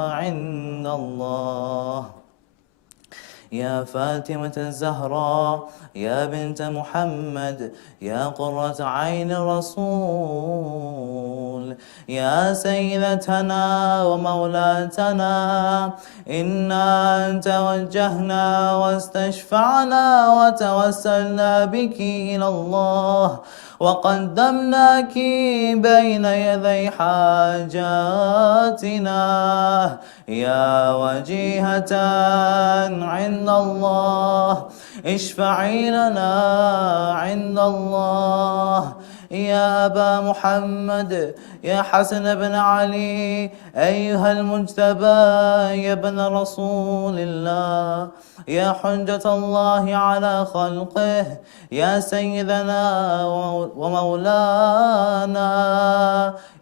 عند الله. يا فاطمة الزهراء يا بنت محمد يا قرة عين الرسول يا سيدتنا ومولاتنا إنا توجهنا واستشفعنا وتوسلنا بك إلى الله وقدمناك بين يدي حاجاتنا يا وجيهة عند الله اشفعي لنا عند الله. يا أبا محمد يا حسن بن علي أيها المجتبى يا ابن رسول الله يا حجة الله على خلقه يا سيدنا ومولانا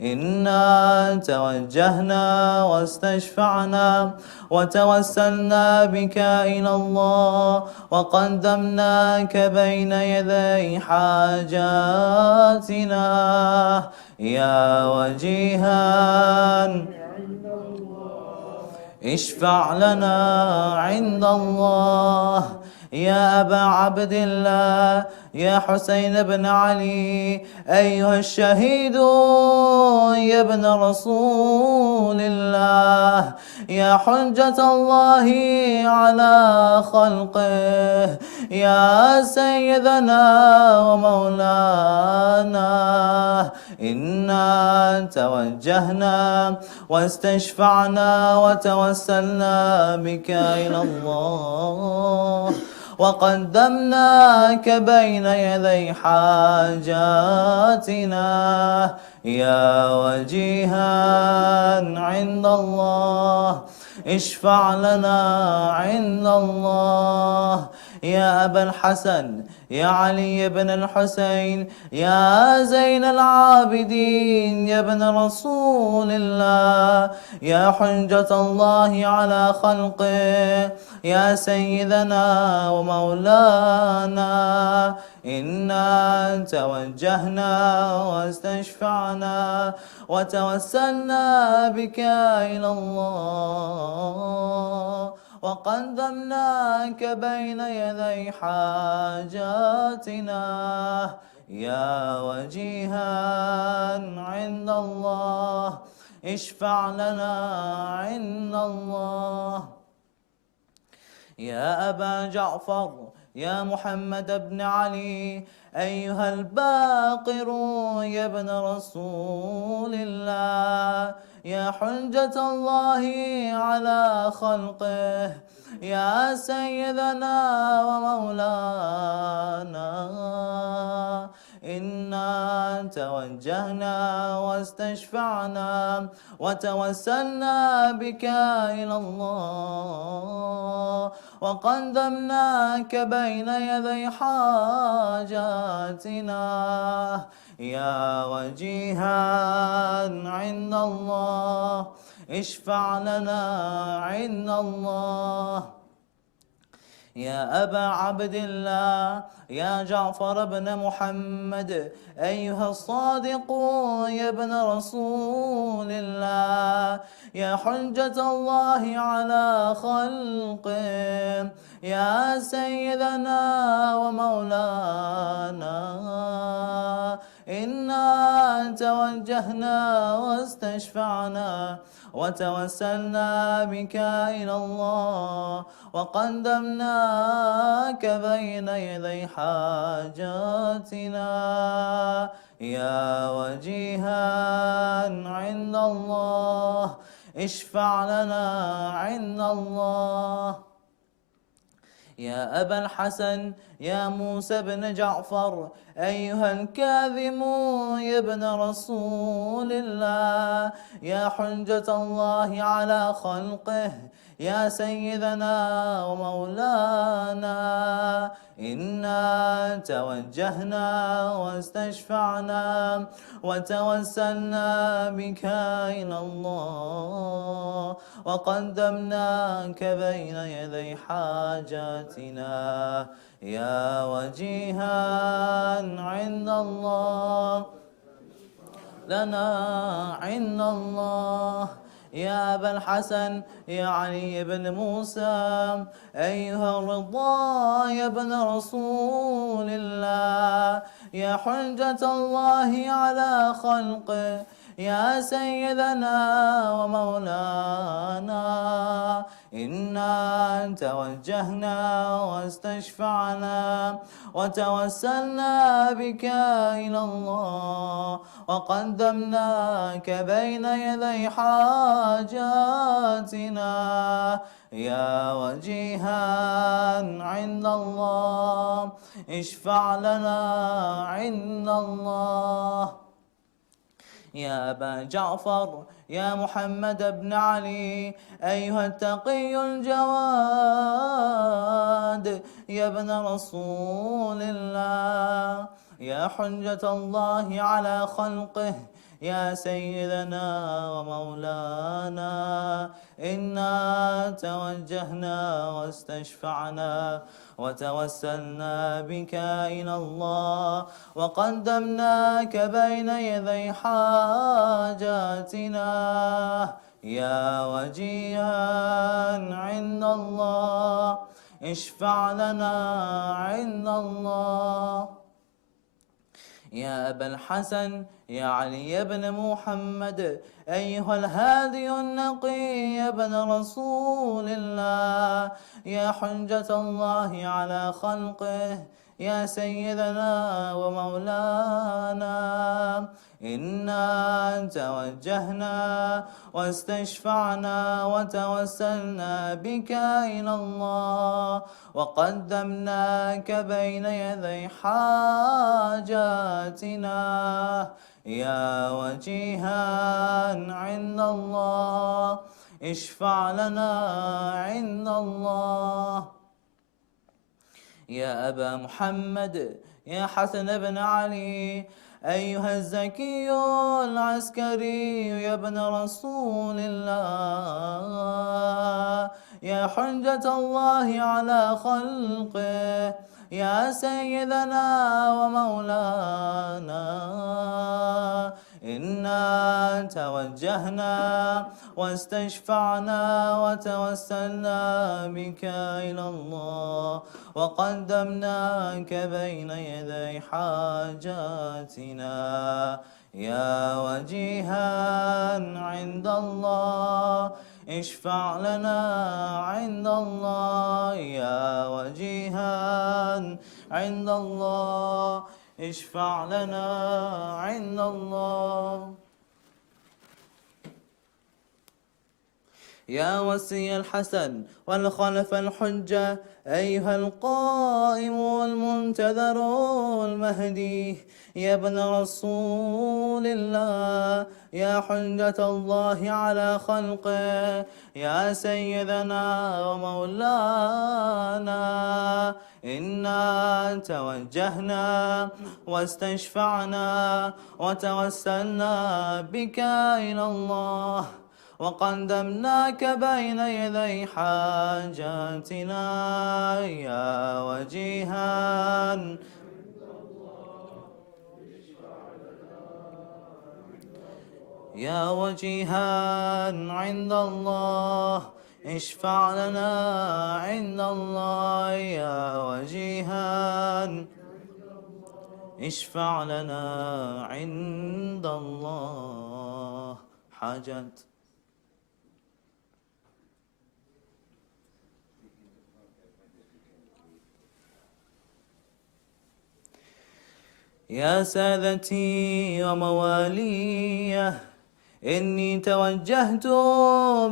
إنا توجهنا واستشفعنا وتوسلنا بك إلى الله وقدمناك بين يدي حاجاتنا يا وجيها اشفع لنا عند الله. يا أبا عبد الله يا حسين بن علي أيها الشهيد يا ابن رسول الله يا حجة الله على خلقه يا سيدنا ومولانا إنا توجهنا واستشفعنا وتوسلنا بك إلى الله وقدمناك بين يدي حاجاتنا يا وجيها عند الله اشفع لنا عند الله. يا أبا الحسن يا علي بن الحسين يا زين العابدين يا ابن رسول الله يا حجة الله على خلقه يا سيدنا ومولانا إنا توجهنا واستشفعنا وتوسلنا بك إلى الله وقدمناك بين يدي حاجاتنا يا وجيها عند الله اشفع لنا عند الله. يا أبا جعفر يا محمد بن علي أيها الباقر يا ابن رسول الله يا حجة الله على خلقه يا سيدنا ومولانا إنا توجهنا واستشفعنا وتوسلنا بك إلى الله وقدمناك بين يدي حاجاتنا يا وجيها عند الله اشفع لنا عند الله. يا أبا عبد الله يا جعفر بن محمد أيها الصادق يا ابن رسول الله يا حجة الله على خلقه يا سيدنا ومولانا إنا توجهنا واستشفعنا وتوسلنا بك إلى الله وقدمناك بين يدي حاجاتنا يا وجيها عند الله اشفع لنا عند الله. يا أبا الحسن يا موسى بن جعفر أيها الكاظم يا ابن رسول الله يا حجة الله على خلقه يا سيدنا ومولانا إنا توجهنا واستشفعنا وتوسلنا بك إلى الله وقدمناك بين يدي حاجاتنا يا وجيها عند الله لنا عند الله. يا أبا الحسن يا علي بن موسى أيها الرضا يا ابن رسول الله يا حجة الله على خلقه يا سيدنا ومولانا إنا توجهنا واستشفعنا وتوسلنا بك إلى الله وقدمناك بين يدي حاجاتنا يا وجيها عند الله اشفع لنا عند الله. يا أبا جعفر يا محمد بن علي أيها التقي الجواد يا ابن رسول الله يا حجة الله على خلقه يا سيدنا ومولانا إنا توجهنا واستشفعنا وتوسلنا بك إلى الله وقدمناك بين يدي حاجاتنا يا وجيها عند الله اشفع لنا عند الله. يا أبا الحسن يا علي بن محمد أيها الهادي النقي يا ابن رسول الله يا حجة الله على خلقه يا سيدنا ومولانا إنا توجهنا واستشفعنا وتوسلنا بك إلى الله وقدمناك بين يدي حاجاتنا يا وجيها عند الله اشفع لنا عند الله. يا أبا محمد يا حسن بن علي أيها الزكي العسكري يا ابن رسول الله يا حجة الله على خلقه يا سيدنا ومولانا إنا توجهنا واستشفعنا وتوسلنا بك إلى الله وقدمناك بين يدي حاجاتنا يا وجيها عند الله اشفع لنا عند الله يا وجيها عند الله اشفع لنا عند الله يا وسي الحسن والخلف الحجة أيها القائم والمنتظر المهدي يا ابن رسول الله يا حجة الله على خلقه يا سيدنا ومولانا إنا توجهنا واستشفعنا وتوسلنا بك إلى الله وقدمناك بين يدي حاجاتنا يا وجيها يا وجيها عند الله اشفع لنا عند الله يا وجيها اشفع لنا عند الله حاجات يا سادتي ومواليه إني توجهت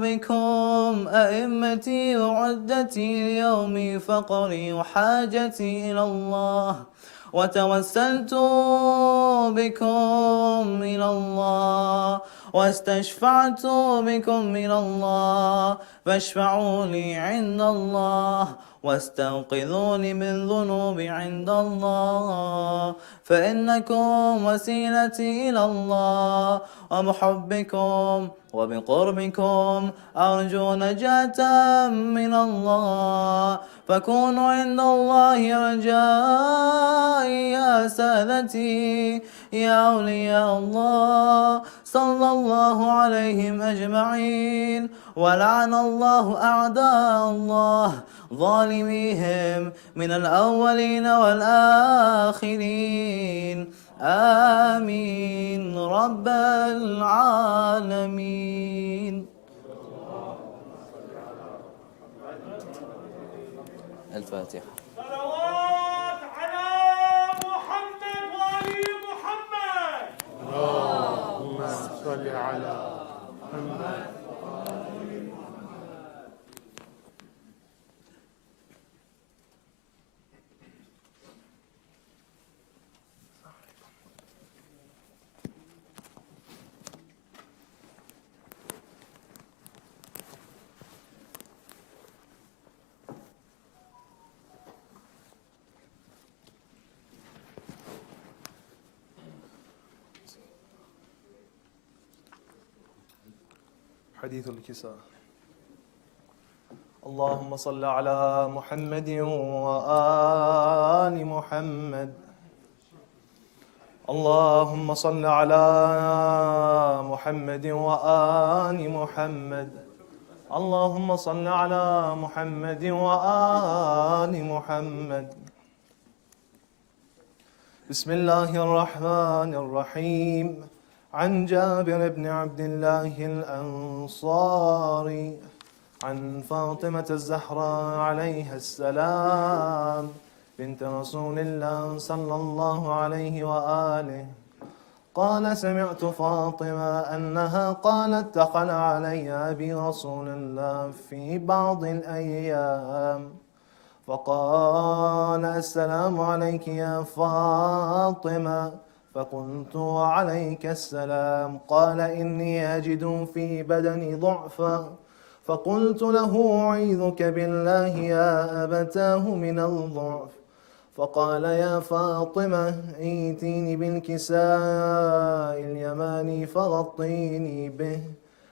بكم أئمتي وعدتي اليوم فقري وحاجتي إلى الله وتوسلت بكم إلى الله واستشفعت بكم إلى الله فاشفعوا لي عند الله واستنقذوني من ذنوبي عند الله فإنكم وسيلتي إلى الله ومحبكم وبقربكم أرجو نجاة من الله فكونوا عند الله رجائي يا سادتي يا أولياء الله صلى الله عليهم أجمعين ولعن الله أعداء الله ظالميهم من الأولين والآخرين آمين رب العالمين. الفاتحة. صلوات على محمد وآل محمد. اللهم صل على محمد. حديث الكساء. اللهم صل على محمد وآل محمد. اللهم صل على محمد وآل محمد. اللهم صل على محمد وآل محمد. بسم الله الرحمن الرحيم. عن جابر بن عبد الله الأنصاري عن فاطمة الزهراء عليها السلام بنت رسول الله صلى الله عليه وآله قال سمعت فاطمة أنها قالت دخل علي أبي رسول الله في بعض الأيام فقال السلام عليك يا فاطمة فقلت وعليك السلام قال إني أجد في بدني ضعفا فقلت له أعيذك بالله يا أبتاه من الضعف فقال يا فاطمة ائتيني بالكساء اليماني فغطيني به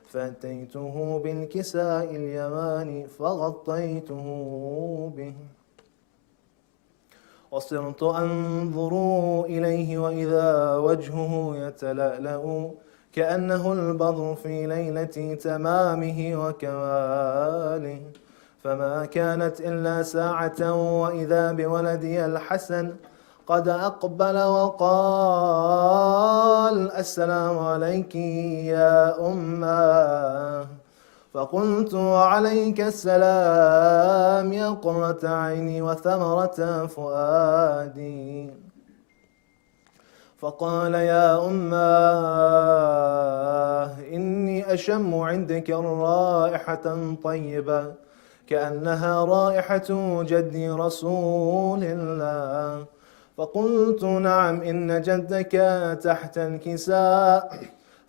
فأتيته بالكساء اليماني فغطيته به وصرت أنظر إليه وإذا وجهه يتلألأ كأنه البدر في ليلة تمامه وكماله. فما كانت إلا ساعة وإذا بولدي الحسن قد أقبل وقال: السلام عليك يا أمه. فقلت: وعليك السلام يا قرة عيني وثمرة فؤادي. فقال: يا أمه إني أشم عندك رائحة طيبة كأنها رائحة جدي رسول الله. فقلت: نعم، إن جدك تحت الكساء.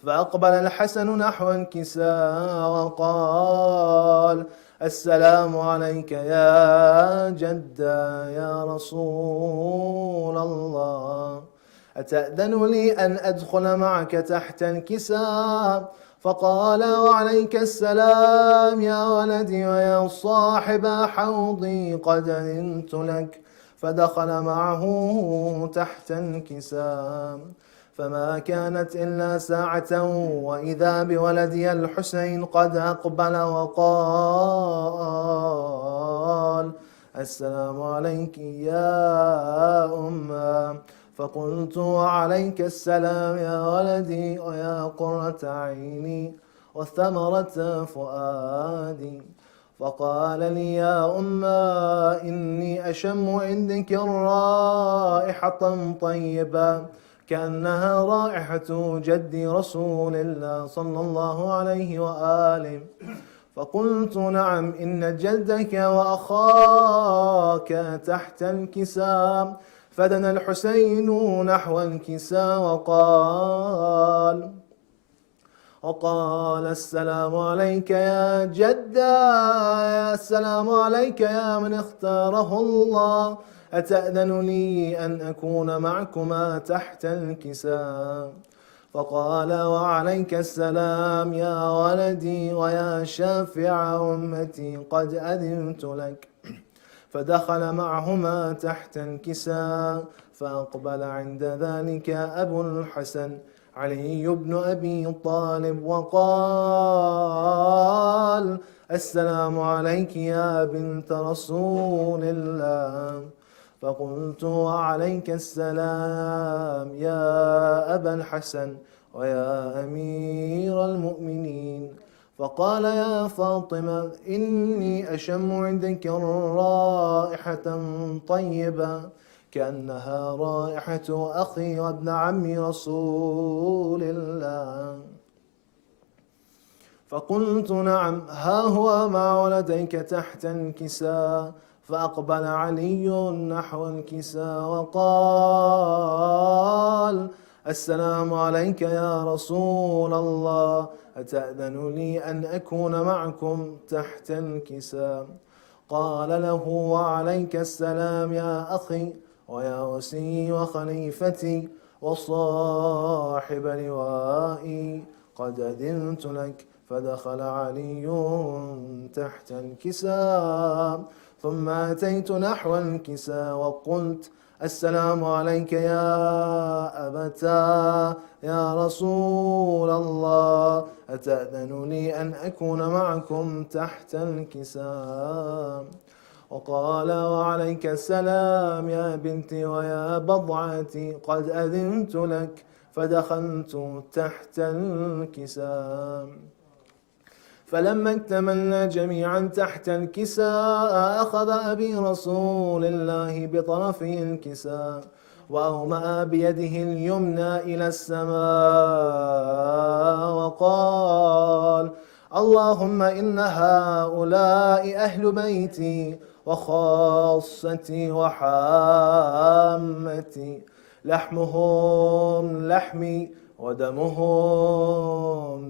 فأقبل الحسن نحو الكساء وقال: السلام عليك يا جدا يا رسول الله، أتأذن لي أن أدخل معك تحت الكساء؟ فقال: وعليك السلام يا ولدي ويا صاحب حوضي، قد أذنت لك. فدخل معه تحت الكساء. فما كانت إلا ساعة وإذا بولدي الحسين قد أقبل وقال: السلام عليك يا أمه. فقلت: وعليك السلام يا ولدي ويا قرة عيني وثمرة فؤادي. فقال لي: يا أمه إني أشم عندك رائحة طيبة كأنها رائحة جد رسول الله صلى الله عليه وآله. فقلت: نعم، إن جدك وأخاك تحت الكساء. فدنا الحسين نحو الكساء وقال: السلام عليك يا جدا، السلام عليك يا من اختاره الله، أتأذن لي أن أكون معكما تحت الكساء؟ فقال: وعليك السلام يا ولدي ويا شافع أمتي، قد أذنت لك. فدخل معهما تحت الكساء. فأقبل عند ذلك أبو الحسن علي بن أبي طالب وقال: السلام عليك يا بنت رسول الله. فقلت: وعليك السلام يا أبا الحسن ويا أمير المؤمنين. فقال: يا فاطمة إني أشم عندك رائحة طيبة كأنها رائحة أخي وابن عم رسول الله. فقلت: نعم، ها هو مع ولديك تحت الكساء. فأقبل علي نحو الكساء وقال: السلام عليك يا رسول الله، أتأذن لي أن أكون معكم تحت الكساء؟ قال له: وعليك السلام يا أخي ويا وسي وخليفتي وصاحب لوائي، قد أذنت لك. فدخل علي تحت الكساء. ثم أتيت نحو الكساء وقلت: السلام عليك يا أبتا يا رسول الله، أتأذن لي أن أكون معكم تحت الكساء؟ وقال: وعليك السلام يا بنتي ويا بضعتي، قد أذنت لك. فدخلت تحت الكساء. فلما اكتملنا جميعا تحت الكساء أخذ أبي رسول الله بطرف الكساء وأومأ بيده اليمنى إلى السماء وقال: اللهم إن هؤلاء أهل بيتي وخاصتي وحامتي، لحمهم لحمي ودمهم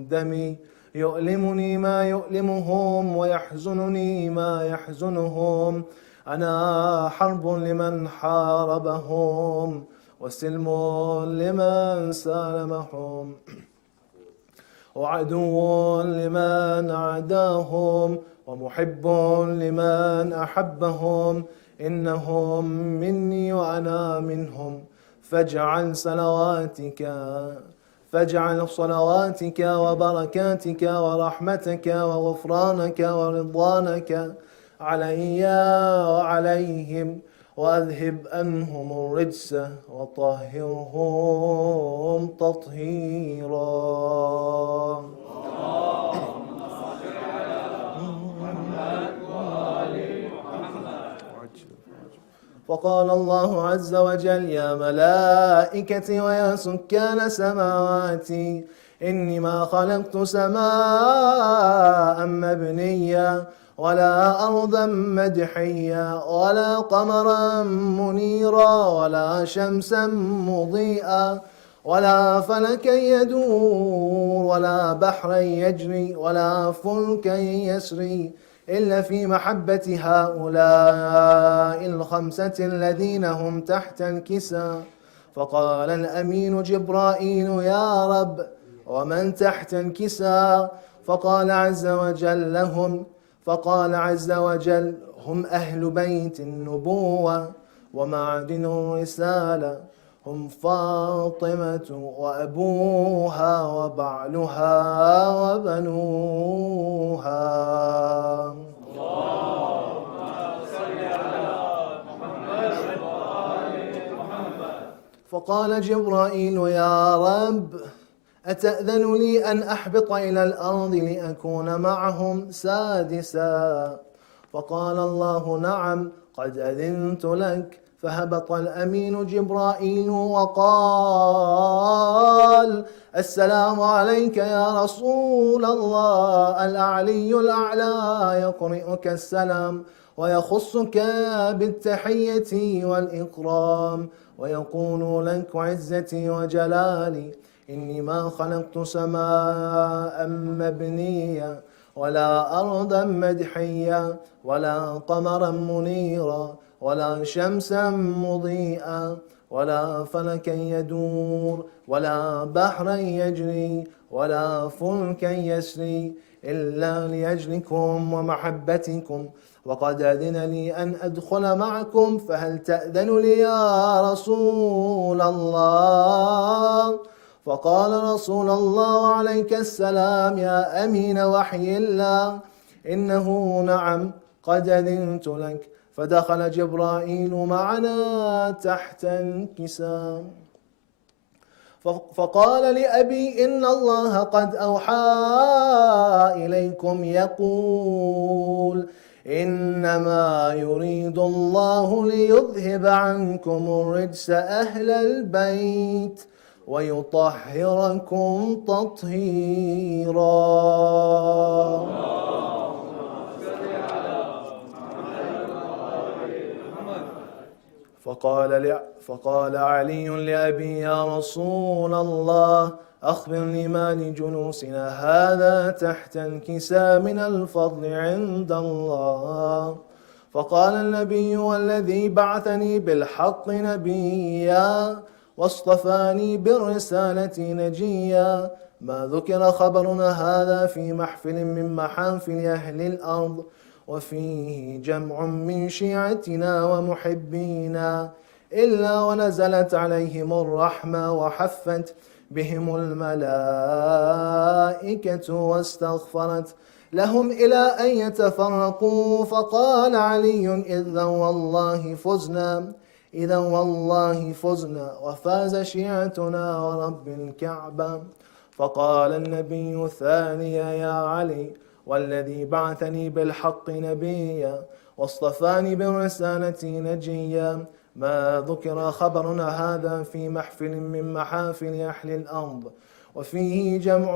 دمي، يؤلمني ما يؤلمهم ويحزنني ما يحزنهم. أنا حرب لمن حاربهم وسلم لمن سالمهم وعدو لمن عاداهم ومحب لمن أحبهم. إنهم مني وأنا منهم. فاجعل صلواتك وبركاتك ورحمتك وغفرانك ورضوانك علي وعليهم، وأذهب عنهم الرجس وطهرهم تطهيرا. وقال الله عز وجل: يا ملائكتي ويا سكان سماواتي، إني ما خلقت سماء مبنيا ولا أرضا مدحيا ولا قمرا منيرا ولا شمسا مضيئا ولا فلكا يدور ولا بحرا يجري ولا فلكا يسري إلا في محبة هؤلاء الخمسة الذين هم تحت الكساء. فقال الأمين جبرائيل: يا رب، ومن تحت الكساء؟ فقال عز وجل: هم أهل بيت النبوة ومعدن الرسالة، هم فاطمة وأبوها وبعلها وبنوها. اللهم صل على محمد وآل محمد. فقال جبرائيل: يا رب، أتأذن لي أن أحبط إلى الأرض لأكون معهم سادسا؟ فقال الله: نعم، قد أذنت لك. فهبط الأمين جبرائيل وقال: السلام عليك يا رسول الله. الأعلي الأعلى يقرئك السلام ويخصك بالتحية والإكرام ويقول لك: عزتي وجلالي، إني ما خلقت سماء مبنية ولا أرضا مدحية ولا قمرا منيرا ولا شمسا مضيئا ولا فلكا يدور ولا بحرا يجري ولا فلكا يسري إلا لأجلكم ومحبتكم، وقد أذن لي أن أدخل معكم، فهل تأذن لي يا رسول الله؟ فقال رسول الله عليك السلام: يا أمين وحي الله، إنه نعم، قد أذنت لك. فدخل جبرائيل معنا تحت الكساء. فقال لأبي: إن الله قد أوحى إليكم يقول: إنما يريد الله ليذهب عنكم الرجس أهل البيت ويطهركم تطهيرا. فقال علي لأبي: يا رسول الله، أخبرني ما لجلوسنا هذا تحت الكساء من الفضل عند الله. فقال النبي: والذي بعثني بالحق نبيا واصطفاني بالرسالة نجيا، ما ذكر خبرنا هذا في محفل من محافل أهل الأرض، وفيه جمع من شيعتنا ومحبينا، إلا ونزلت عليهم الرحمة وحفت بهم الملائكة واستغفرت لهم إلى أن يتفرقوا. فقال علي: إذا والله فزنا وفاز شيعتنا ورب الكعبة. فقال النبي ثانيا: يا علي، والذي بعثني بالحق نبيا واصطفاني بالرسالة نجيا، ما ذكر خبرنا هذا في محفل من محافل أهل الأرض، وفيه جمع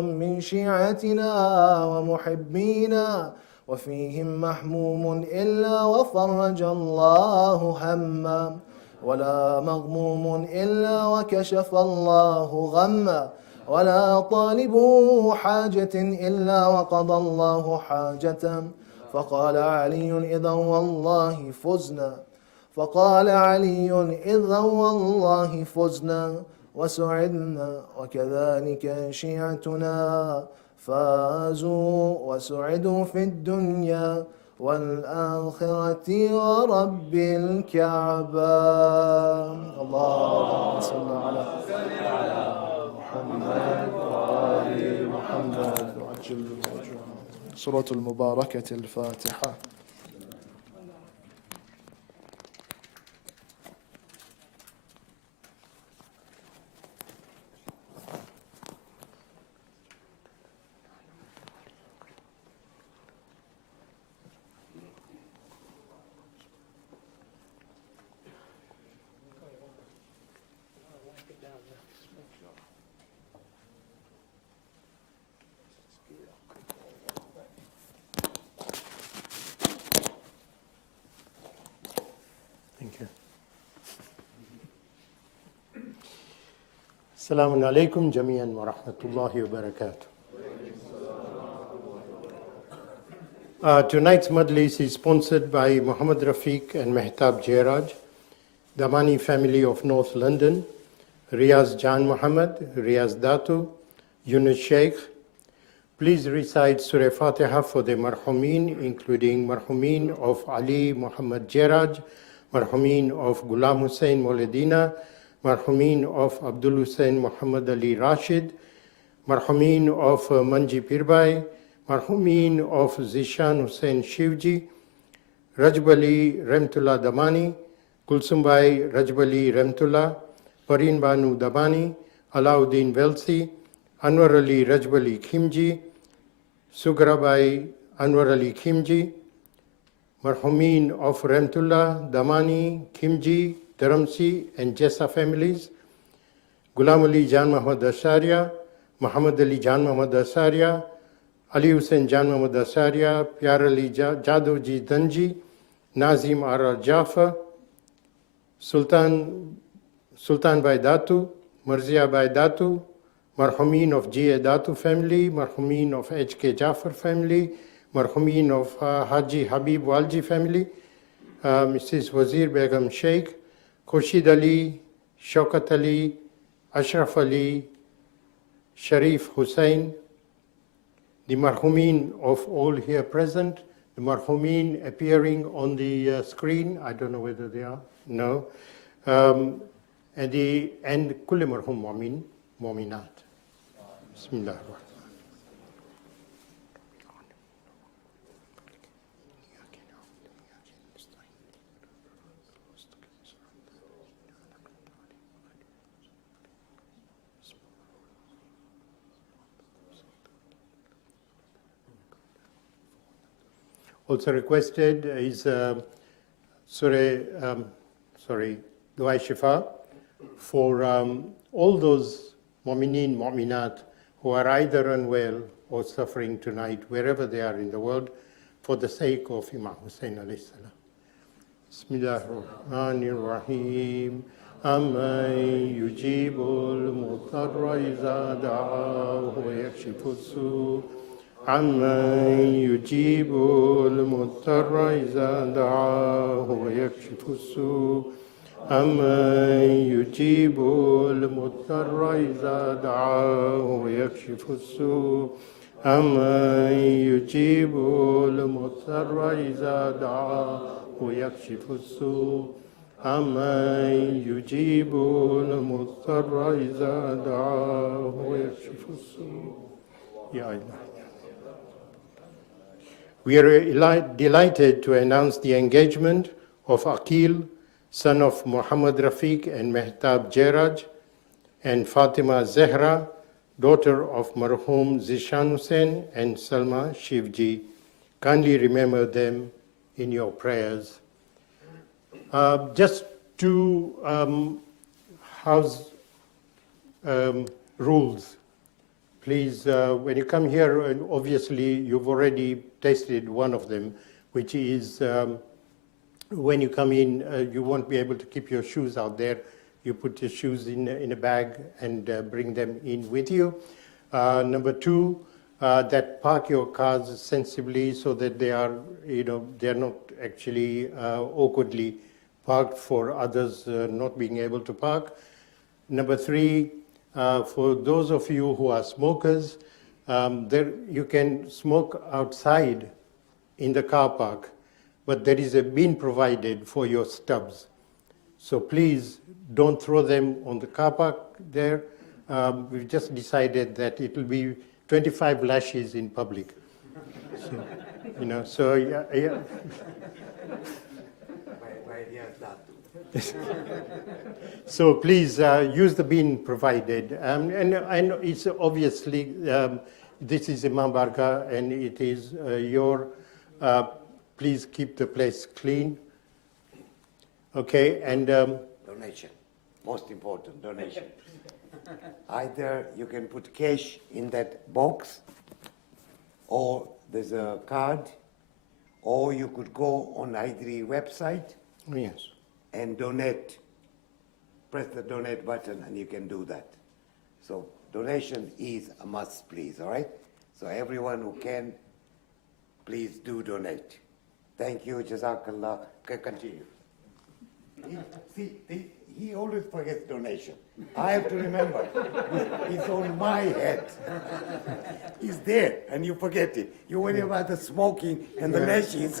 من شيعتنا ومحبينا، وفيهم محموم إلا وفرج الله هما، ولا مغموم إلا وكشف الله غما، ولا طالب حاجة إلا وقضى الله حاجة. فقال علي: إذا والله فزنا. فقال علي: إذا والله فزنا وسعدنا، وكذلك شيعتنا فازوا وسعدوا في الدنيا والآخرة ورب الكعبة. اللهم صل على محمد وآل محمد وعجل وجهه. سورة المباركة الفاتحة. Thank you. Assalamu alaikum jami'an wa rahmatullahi wa barakatuh. Tonight's majlis is sponsored by Muhammad Rafiq and Mehtab Jairaj, the Mani family of North London, Riaz Jan Muhammad, Riaz Datu, Yunus Sheikh. Please recite Surah Fatiha for the marhumin, including marhumin of Ali Muhammad Jairaj, marhumin of Ghulam Hussain Mauladina, marhumin of Abdul Hussein Muhammad Ali Rashid, marhumin of Manji Pirbai, marhumin of Zishan Hussain Shivji, Rajbali Remtullah Damani, Kulsumbai Rajbali Remtullah, Parin Banu Damani, Alauddin Velsi, Anwar Ali Rajbali Khimji, Sugrabai Anwar Ali Khimji, marhumin of Remtullah, Damani, Khimji, Dharamsi and Jessa families, Ghulam Ali Jan Muhammad Asarya, Muhammad Ali Jan Muhammad Asarya, Ali Hussain Jan Muhammad Asarya, Pyar Ali Jadavji Danji, Nazim Ara Jafar, Sultan Bai Datu, Marzia Bai Datu, marhumin of G.A. Datu family, marhumin of H.K. Jafar family, marhumin of Haji Habib Walji family, Mrs. Wazir Begum Sheikh, Khurshid Ali, Shaukat Ali, Ashraf Ali, Sharif Hussain, the marhumin of all here present, the marhumin appearing on the screen, I don't know whether they are, no, and kulli marhum mu'min, mu'minat. Bismillah. Also requested is Dua Shifa for all those mu'minin, mu'minat who are either unwell or suffering tonight, wherever they are in the world, for the sake of Imam Hussain alayhi salam. Bismillah ar-Rahman ar-Rahim. Amman yujibul mutarra iza da'ahu wa yakshifu as-su'. عمن يجيب المضطر إذا دعاه ويكشف السوء أمن يجيب المضطر إذا دعاه ويكشف السوء أمن يجيب المضطر إذا دعاه ويكشف السوء أمن يجيب المضطر إذا دعاه ويكشف السوء. يا الله. We are delighted to announce the engagement of Aqil, son of Muhammad Rafiq and Mehtab Jairaj, and Fatima Zehra, daughter of marhum Zishan Hussain and Salma Shivji. Kindly remember them in your prayers. Just two house rules. Please, when you come here, and obviously you've already tasted one of them, which is when you come in, you won't be able to keep your shoes out there. You put your shoes in a bag and bring them in with you. Number two, that park your cars sensibly so that they are, they're not actually awkwardly parked for others not being able to park. Number three, for those of you who are smokers, you can smoke outside in the car park, but there is a bin provided for your stubs. So please don't throw them on the car park there. We've just decided that it will be 25 lashes in public. So, yeah. So please use the bin provided. And it's obviously, this is Imam Barga, and it is please keep the place clean. Okay, and donation, most important, donation. Either you can put cash in that box, or there's a card, or you could go on Hyderi website yes, and donate. Press the donate button and you can do that. So donation is a must, please, all right? So everyone who can, please do donate. Thank you, Jazakallah. Continue. He always forgets donation. I have to remember. It's on my head. It's there, and you forget it. You worry about the smoking and the lashes.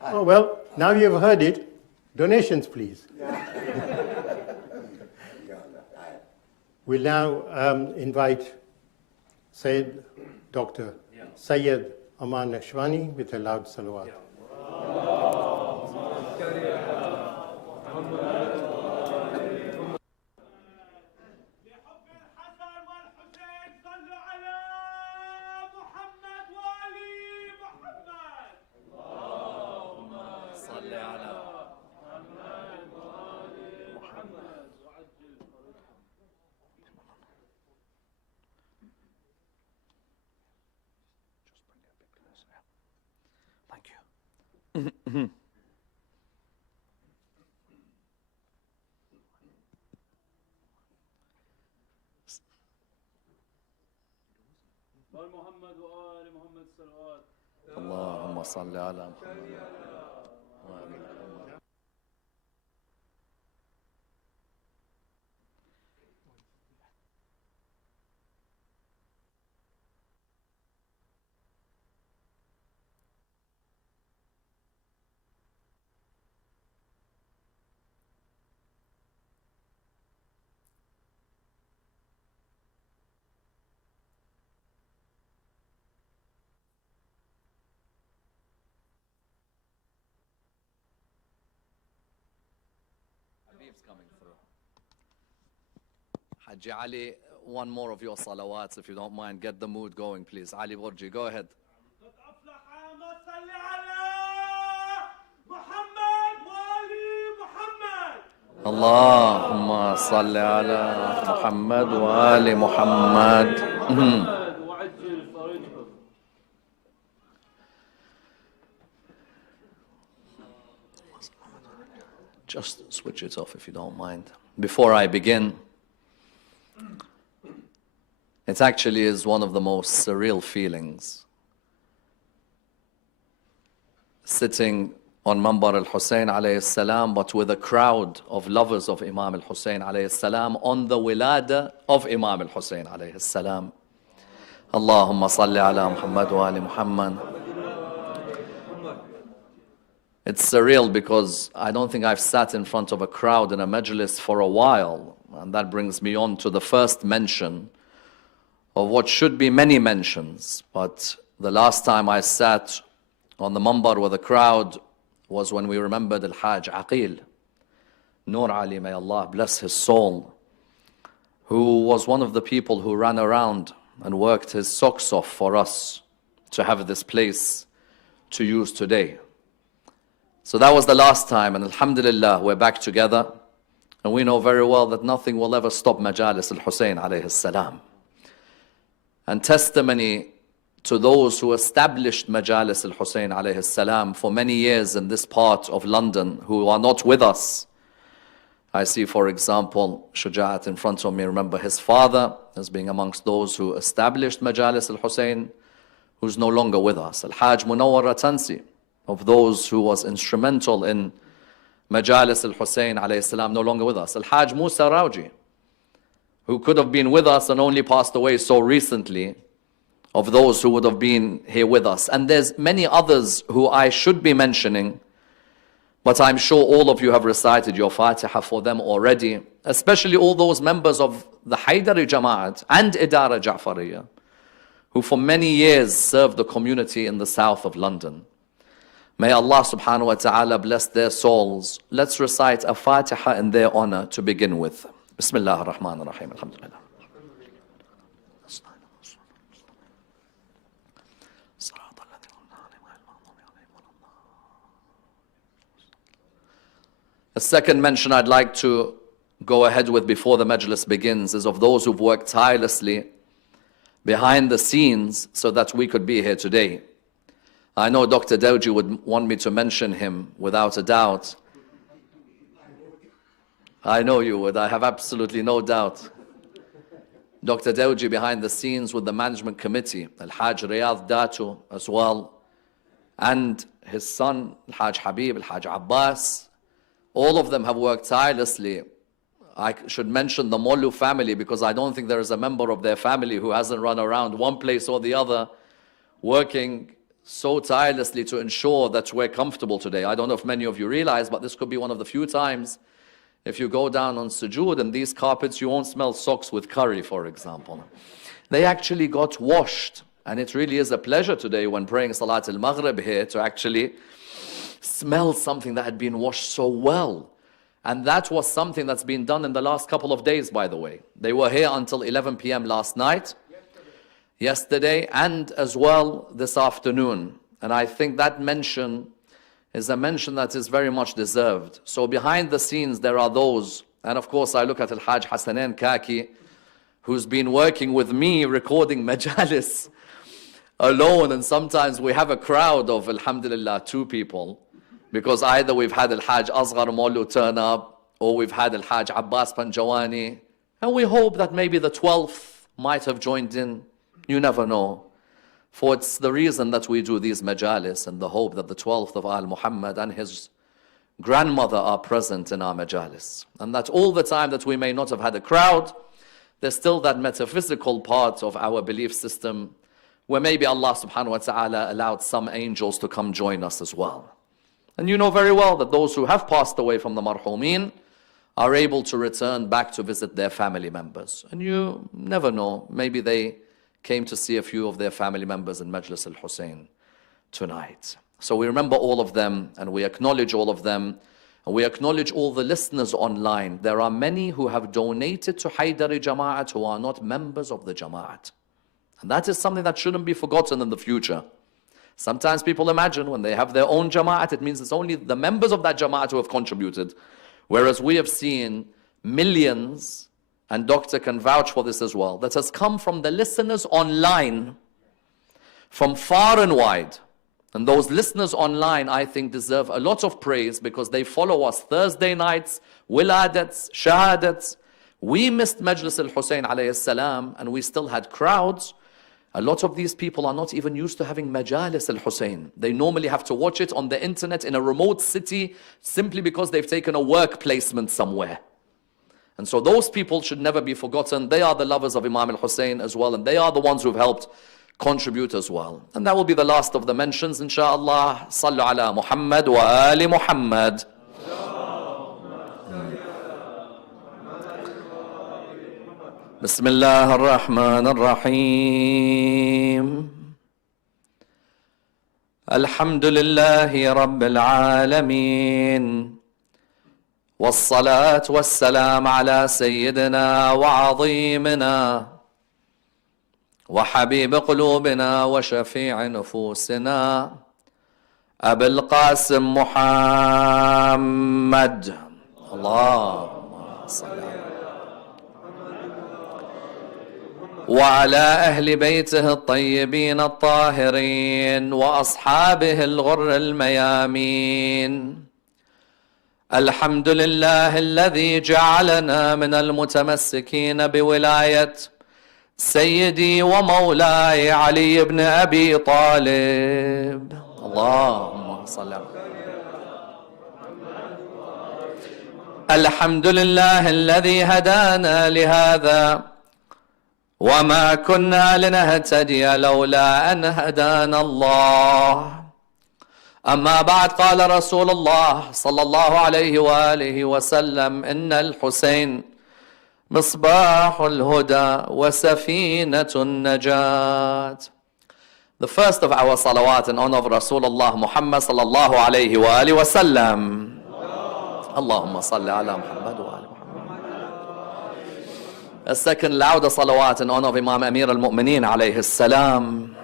Oh, well, now you have heard it. Donations, please. We'll now invite Sayyid Dr. Sayyid Aman Ashwani with a loud salawat. اللهم صل على محمد وآل محمد. Coming through. Haji Ali, one more of your salawats, if you don't mind. Get the mood going, please. Ali Borji, go ahead. اللهم صل على محمد وآل محمد. Just switch it off if you don't mind. Before I begin, it actually is one of the most surreal feelings. Sitting on Mambar Al-Hussein alayhi salam, but with a crowd of lovers of Imam Al-Hussein alayhi salam on the Wiladat of Imam Al-Hussein alayhi salam. Allahumma salli ala Muhammad wa ali Muhammad. It's surreal because I don't think I've sat in front of a crowd in a majlis for a while. And that brings me on to the first mention of what should be many mentions. But the last time I sat on the Mambar with a crowd was when we remembered Al-Hajj Aqil, Nur Ali, may Allah bless his soul, who was one of the people who ran around and worked his socks off for us to have this place to use today. So that was the last time, and alhamdulillah, we're back together. And we know very well that nothing will ever stop Majalis Al-Hussein alayhi salam. And testimony to those who established Majalis Al-Hussein alayhi salam for many years in this part of London, who are not with us. I see, for example, Shuja'at in front of me. Remember his father as being amongst those who established Majalis Al-Hussein, who's no longer with us. Al-Hajj Munawwar Tansi, of those who was instrumental in Majalis Al-Hussein alayhi salam, no longer with us. Al-Hajj Musa Rawji, who could have been with us and only passed away so recently, of those who would have been here with us. And there's many others who I should be mentioning, but I'm sure all of you have recited your Fatiha for them already, especially all those members of the Hyderi Jama'at and Idara Ja'fariyah, who for many years served the community in the south of London. May Allah subhanahu wa ta'ala bless their souls. Let's recite a Fatiha in their honor to begin with. Bismillah ar-Rahman ar-Rahim. Alhamdulillah. A second mention I'd like to go ahead with before the majlis begins is of those who've worked tirelessly behind the scenes so that we could be here today. I know Dr. Dawji would want me to mention him without a doubt. I know you would, I have absolutely no doubt. Dr. Dawji behind the scenes with the management committee, Al-Hajj Riyadh Datu as well, and his son, Al-Hajj Habib, Al-Hajj Abbas. All of them have worked tirelessly. I should mention the Mollu family because I don't think there is a member of their family who hasn't run around one place or the other working so tirelessly to ensure that we're comfortable today. I don't know if many of you realize, but this could be one of the few times if you go down on sujood and these carpets, you won't smell socks with curry, for example. They actually got washed, and it really is a pleasure today when praying Salat al-Maghrib here to actually smell something that had been washed so well. And that was something that's been done in the last couple of days, by the way. They were here until 11 p.m. last night, yesterday, and as well this afternoon. And I think that mention is a mention that is very much deserved. So behind the scenes there are those, and of course I look at Al-Hajj Hussain Kaki, who's been working with me recording majalis alone, and sometimes we have a crowd of, alhamdulillah, 2 people, because either we've had Al-Hajj Asghar Mollu turn up, or we've had Al-Hajj Abbas Panjawani, and we hope that maybe the 12th might have joined in. You never know. For it's the reason that we do these majalis, and the hope that the 12th of Al-Muhammad and his grandmother are present in our majalis. And that all the time that we may not have had a crowd, there's still that metaphysical part of our belief system where maybe Allah subhanahu wa ta'ala allowed some angels to come join us as well. And you know very well that those who have passed away from the marhumeen are able to return back to visit their family members. And you never know, maybe they came to see a few of their family members in Majlis Al-Hussein tonight. So we remember all of them, and we acknowledge all of them, and we acknowledge all the listeners online. There are many who have donated to Hyderi Jama'at who are not members of the Jama'at. And that is something that shouldn't be forgotten in the future. Sometimes people imagine when they have their own Jama'at, it means it's only the members of that Jama'at who have contributed. Whereas we have seen millions, and Doctor can vouch for this as well, that has come from the listeners online, from far and wide. And those listeners online, I think, deserve a lot of praise because they follow us Thursday nights, Wiladats, Shahadats. We missed Majlis Al-Hussein alayhi salam, and we still had crowds. A lot of these people are not even used to having Majalis Al-Hussein. They normally have to watch it on the internet in a remote city simply because they've taken a work placement somewhere. And so those people should never be forgotten. They are the lovers of Imam Al-Hussein as well, and they are the ones who've helped contribute as well. And that will be the last of the mentions, inshallah. Sallu ala Muhammad wa ali Muhammad. بسم الله الرحمن الرحيم الحمد لله رب العالمين والصلاة والسلام على سيدنا وعظيمنا وحبيب قلوبنا وشفيع نفوسنا أبي القاسم محمد اللهم صل على وعلى أهل بيته الطيبين الطاهرين وأصحابه الغر الميامين. الحمد لله الذي جعلنا من المتمسكين بولاية سيدي ومولاي علي بن أبي طالب. اللهم صل على الحمد لله الذي هدانا لهذا وما كنا لنهتدي لولا أن هدانا الله أما بعد قال رسول الله صلى الله عليه وآله وسلم إن الحسين مصباح الهدى وسفينة النجاة. The first of our salawat in honor of Rasulullah Muhammad sallallahu alayhi wa alihi wa sallam. Allahumma salli ala Muhammad wa ali Muhammad. A second louder salawat in honor of Imam Amir al-Mu'mineen alayhi salam.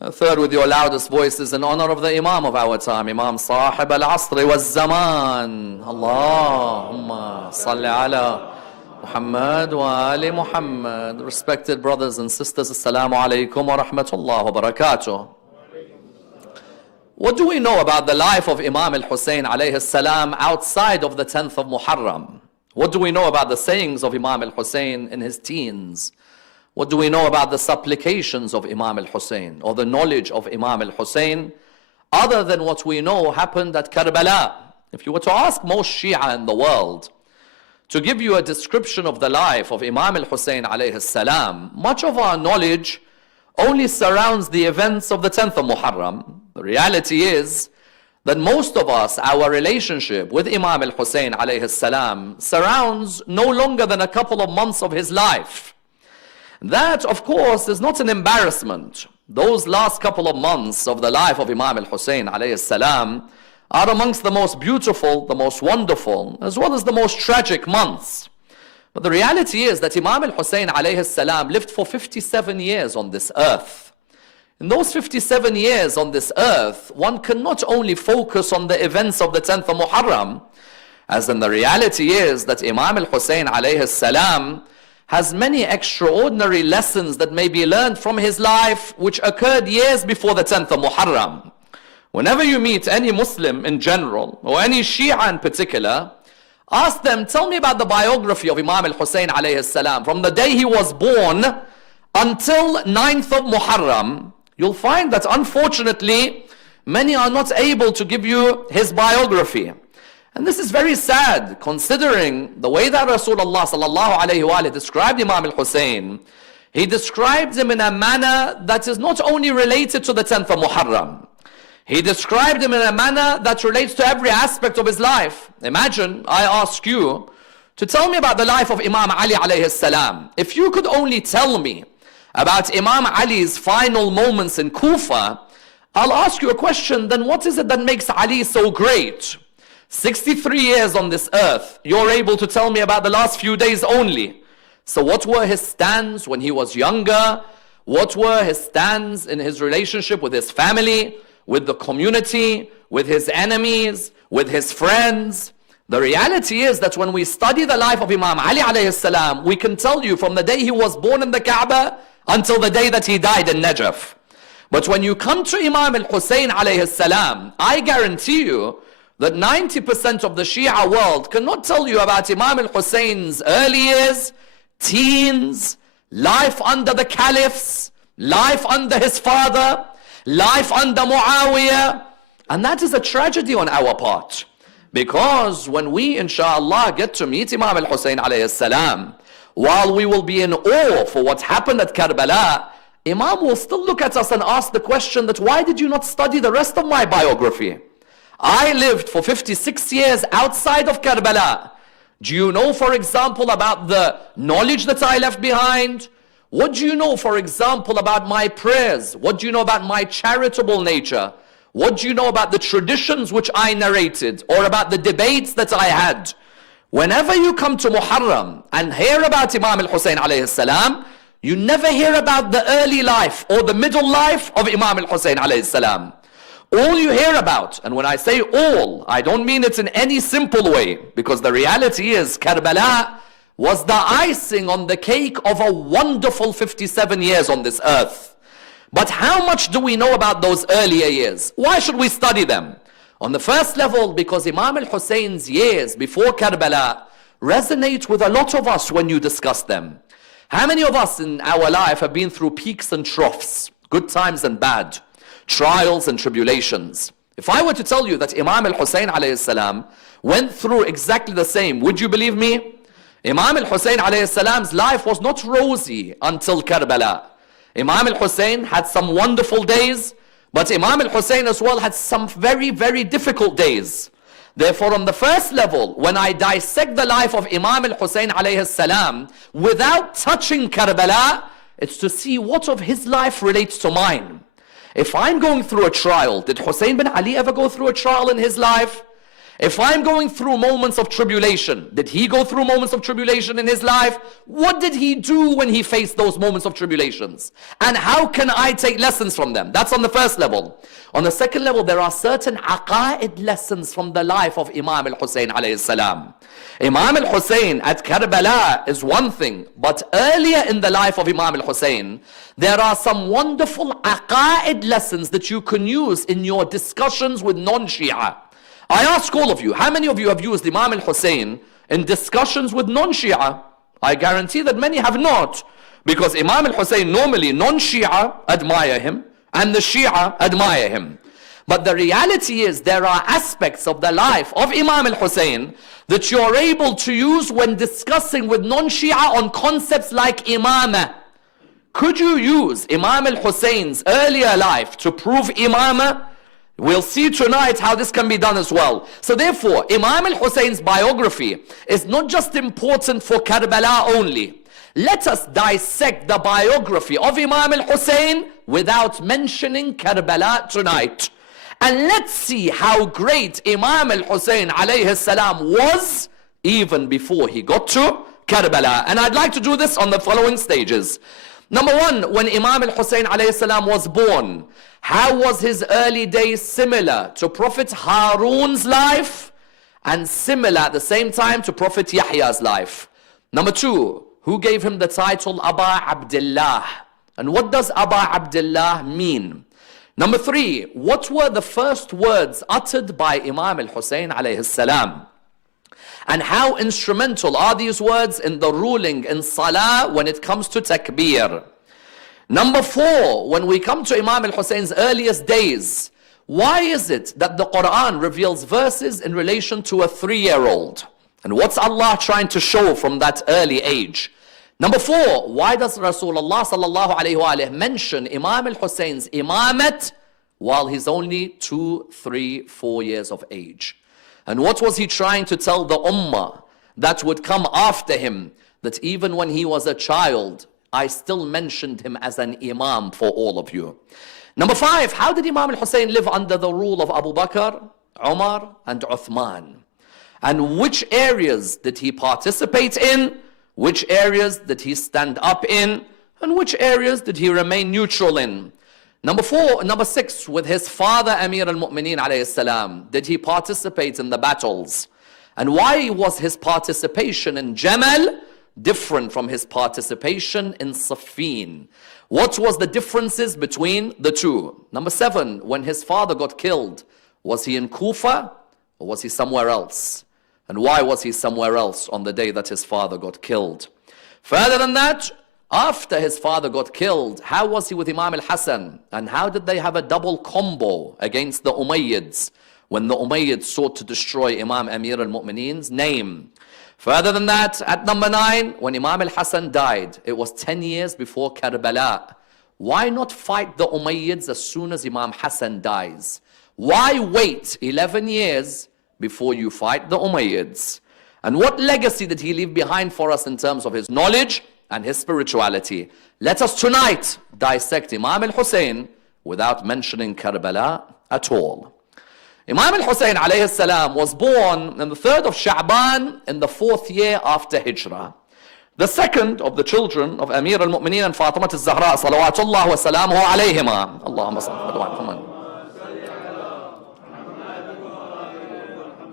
A third with your loudest voices in honor of the Imam of our time, Imam Sahib al-Asri wal-Zaman. Allahumma salli ala Muhammad wa ali Muhammad. Respected brothers and sisters, Assalamu alaikum wa rahmatullah wa barakatuh. What do we know about the life of Imam Al-Hussein alayhi salam outside of the 10th of Muharram? What do we know about the sayings of Imam Al-Hussein in his teens? What do we know about the supplications of Imam Al-Hussein or the knowledge of Imam Al-Hussein other than what we know happened at Karbala? If you were to ask most Shia in the world to give you a description of the life of Imam Al-Hussein alayhi salam, much of our knowledge only surrounds the events of the 10th of Muharram. The reality is that most of us, our relationship with Imam Al-Hussein alayhi salam surrounds no longer than a couple of months of his life. That, of course, is not an embarrassment. Those last couple of months of the life of Imam Al-Hussein alayhi salam are amongst the most beautiful, the most wonderful, as well as the most tragic months. But the reality is that Imam Al-Hussein alayhi salam lived for 57 years on this earth. In those 57 years on this earth, one can not only focus on the events of the 10th of Muharram, as in the reality is that Imam Al-Hussein alayhi salam has many extraordinary lessons that may be learned from his life which occurred years before the 10th of Muharram. Whenever you meet any Muslim in general, or any Shia in particular, ask them, tell me about the biography of Imam Al-Hussein alayhi salam. From the day he was born until 9th of Muharram, you'll find that unfortunately, many are not able to give you his biography. And this is very sad, considering the way that Rasulullah sallallahu alayhi wa described Imam Al-Hussein. He described him in a manner that is not only related to the 10th of Muharram. He described him in a manner that relates to every aspect of his life. Imagine, I ask you to tell me about the life of Imam Ali alayhi salam. If you could only tell me about Imam Ali's final moments in Kufa, I'll ask you a question, then what is it that makes Ali so great? 63 years on this earth, you're able to tell me about the last few days only. So what were his stands when he was younger? What were his stands in his relationship with his family, with the community, with his enemies, with his friends? The reality is that when we study the life of Imam Ali alayhi salam, we can tell you from the day he was born in the Kaaba until the day that he died in Najaf. But when you come to Imam Al-Hussein alayhi salam, I guarantee you that 90% of the Shia world cannot tell you about Imam Al-Hussein's early years, teens, life under the caliphs, life under his father, life under Muawiyah. And that is a tragedy on our part. Because when we, inshallah, get to meet Imam Al-Hussein alayhi salam, while we will be in awe for what happened at Karbala, Imam will still look at us and ask the question that, why did you not study the rest of my biography? I lived for 56 years outside of Karbala. Do you know, for example, about the knowledge that I left behind? What do you know, for example, about my prayers? What do you know about my charitable nature? What do you know about the traditions which I narrated, or about the debates that I had? Whenever you come to Muharram and hear about Imam Al-Hussein alayhi salam, you never hear about the early life or the middle life of Imam Al-Hussein alayhi salam. All you hear about, and when I say all, I don't mean it in any simple way, because the reality is Karbala was the icing on the cake of a wonderful 57 years on this earth. But how much do we know about those earlier years? Why should we study them? On the first level, because Imam Al-Hussein's years before Karbala resonate with a lot of us when you discuss them. How many of us in our life have been through peaks and troughs, good times and bad, trials and tribulations? If I were to tell you that Imam Al-Hussein alayhi salam went through exactly the same, would you believe me? Imam Al-Hussein alayhi salam's life was not rosy until Karbala. Imam Al-Hussein had some wonderful days, but Imam Al-Hussein as well had some very, very difficult days. Therefore, on the first level, when I dissect the life of Imam Al-Hussein alayhi salam without touching Karbala, it's to see what of his life relates to mine. If I'm going through a trial, did Hussein bin Ali ever go through a trial in his life? If I'm going through moments of tribulation, did he go through moments of tribulation in his life? What did he do when he faced those moments of tribulations? And how can I take lessons from them? That's on the first level. On the second level, there are certain aqa'id lessons from the life of Imam Al-Hussein alayhi salam. Imam Al-Hussein at Karbala is one thing, but earlier in the life of Imam Al-Hussein, there are some wonderful aqa'id lessons that you can use in your discussions with non-Shia. I ask all of you, how many of you have used Imam Al-Hussein in discussions with non-Shia? I guarantee that many have not, because Imam Al-Hussein, normally non-Shia admire him and the Shia admire him. But the reality is there are aspects of the life of Imam Al-Hussein that you're able to use when discussing with non-Shia on concepts like imamah. Could you use Imam Al-Hussein's earlier life to prove imamah? We'll see tonight how this can be done as well. So therefore, Imam Al-Hussein's biography is not just important for Karbala only. Let us dissect the biography of Imam Al-Hussein without mentioning Karbala tonight. And let's see how great Imam Al-Hussein alayhi salam was even before he got to Karbala. And I'd like to do this on the following stages. Number one, when Imam Al-Hussein alayhi salam was born, how was his early days similar to Prophet Harun's life and similar at the same time to Prophet Yahya's life? Number two, who gave him the title Aba Abdullah? And what does Aba Abdullah mean? Number three, what were the first words uttered by Imam Al-Hussein alayhi salam? And how instrumental are these words in the ruling in Salah when it comes to takbir? Number four, when we come to Imam Al-Hussein's earliest days, why is it that the Quran reveals verses in relation to a 3-year-old? And what's Allah trying to show from that early age? Number four, why does Rasulullah sallallahu alayhi wa mention Imam Al-Hussein's imamat while he's only 2, 3, 4 years of age? And what was he trying to tell the ummah that would come after him? That even when he was a child, I still mentioned him as an imam for all of you. Number five, how did Imam Al-Hussein live under the rule of Abu Bakr, Umar and Uthman? And which areas did he participate in? Which areas did he stand up in? And which areas did he remain neutral in? Number six, with his father Amir al-Mu'mineen alayhi salam, did he participate in the battles? And why was his participation in Jamal different from his participation in Siffin? What was the differences between the two? Number seven, when his father got killed, was he in Kufa or was he somewhere else? And why was he somewhere else on the day that his father got killed? Further than that, after his father got killed, how was he with Imam al-Hassan? And how did they have a double combo against the Umayyads when the Umayyads sought to destroy Imam Amir al-Mu'mineen's name? Further than that, at number 9, when Imam al-Hassan died, it was 10 years before Karbala. Why not fight the Umayyads as soon as Imam Hassan dies? Why wait 11 years before you fight the Umayyads? And what legacy did he leave behind for us in terms of his knowledge and his spirituality? Let us tonight dissect Imam al-Hussein without mentioning Karbala at all. Imam al-Hussein alayhi salam was born on the 3rd of Sha'ban in the 4th year after Hijrah. The second of the children of Amir al-Mu'mineen and Fatima al-Zahra salawatullah wa salamuhu alayhima. Allahumma salli wa Muhammad.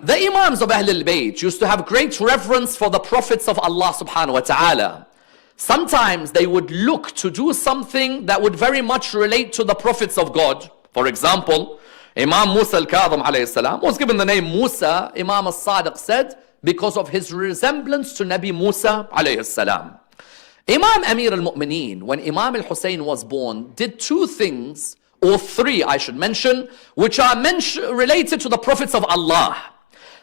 The Imams of Ahlul Bayt used to have great reverence for the prophets of Allah subhanahu wa ta'ala. Sometimes they would look to do something that would very much relate to the prophets of God. For example, Imam Musa al-Kadhim alayhi salam was given the name Musa, Imam al-Sadiq said, because of his resemblance to Nabi Musa alayhi salam. Imam Amir al-Mu'mineen, when Imam al-Hussein was born, did two things or three I should mention, which are related to the prophets of Allah.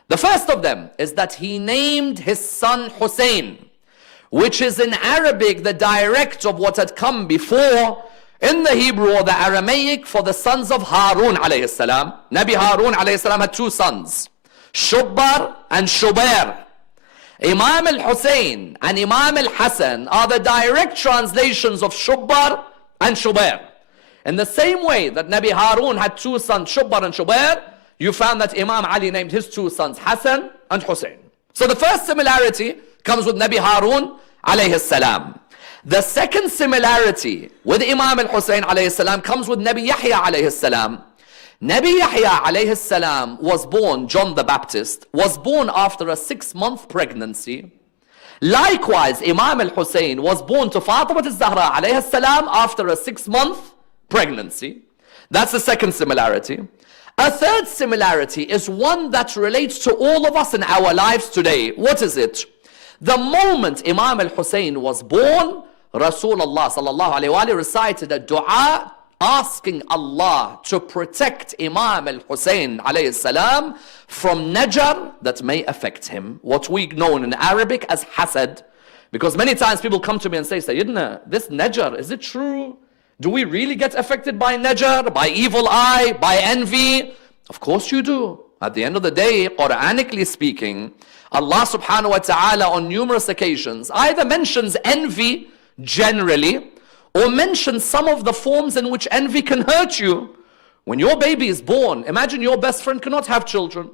The first of them is that he named his son Hussain, which is in Arabic the direct of what had come before in the Hebrew or the Aramaic for the sons of Harun alayhi salam. Nabi Harun alayhi salam had two sons, Shubbar and Shubair. Imam Al-Hussein and Imam Al-Hassan are the direct translations of Shubbar and Shubair. In the same way that Nabi Harun had two sons, Shubbar and Shubair, you found that Imam Ali named his two sons Hassan and Hussein. So the first similarity comes with Nabi Harun alayhi salam. The second similarity with Imam Al-Hussein alayhi salam comes with Nabi Yahya alayhi salam. Nabi Yahya alayhi salam was born, John the Baptist, was born after a 6-month pregnancy. Likewise, Imam Al-Hussein was born to Fatima al-Zahra alayhi salam after a 6-month pregnancy. That's the second similarity. A third similarity is one that relates to all of us in our lives today. What is it? The moment Imam Al-Hussein was born, Rasulullah sallallahu alayhi wa recited a dua asking Allah to protect Imam Al-Hussein alayhi salam from najar that may affect him. What we know in Arabic as hasad. Because many times people come to me and say, Sayyidina, this najar, is it true? Do we really get affected by najar, by evil eye, by envy? Of course you do. At the end of the day, Quranically speaking, Allah subhanahu wa ta'ala on numerous occasions either mentions envy generally or mentions some of the forms in which envy can hurt you. When your baby is born, imagine your best friend cannot have children.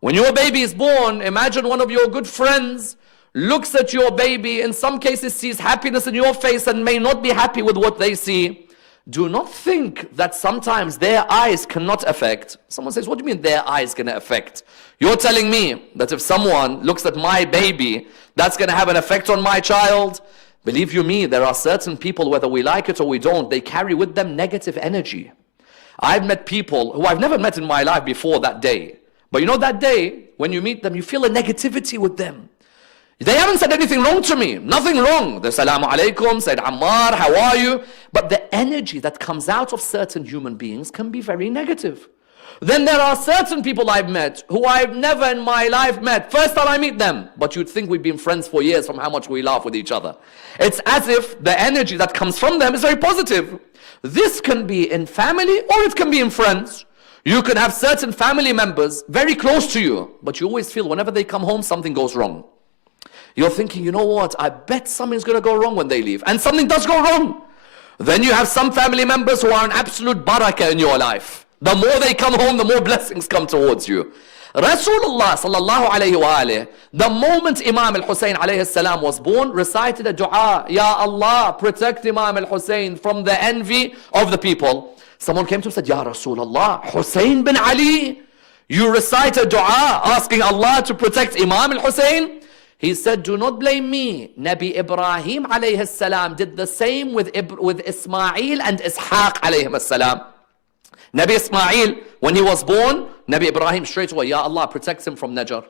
When your baby is born, imagine one of your good friends looks at your baby, in some cases sees happiness in your face and may not be happy with what they see. Do not think that sometimes their eyes cannot affect. Someone says, what do you mean their eyes can affect? You're telling me that if someone looks at my baby, that's going to have an effect on my child? Believe you me, there are certain people, whether we like it or we don't, they carry with them negative energy. I've met people who I've never met in my life before that day. But you know that day, when you meet them, you feel a negativity with them. They haven't said anything wrong to me. Nothing wrong. They Salamu alaikum, said Ammar, how are you? But the energy that comes out of certain human beings can be very negative. Then there are certain people I've met who I've never in my life met. First time I meet them, but you'd think we've been friends for years from how much we laugh with each other. It's as if the energy that comes from them is very positive. This can be in family or it can be in friends. You can have certain family members very close to you, but you always feel whenever they come home, something goes wrong. You're thinking, you know what, I bet something's going to go wrong when they leave. And something does go wrong. Then you have some family members who are an absolute barakah in your life. The more they come home, the more blessings come towards you. Rasulullah sallallahu alayhi wa alayhi, the moment Imam Al-Hussein alayhi salam was born, recited a dua, Ya Allah, protect Imam Al-Hussein from the envy of the people. Someone came to him and said, Ya Rasulullah, Hussein bin Ali, you recite a dua asking Allah to protect Imam Al-Hussein? He said, do not blame me. Nabi Ibrahim alayhi salam did the same with Ismail and Ishaq alayhi salam. Nabi Ismail, when he was born, Nabi Ibrahim straight away, Ya Allah, protect him from najar.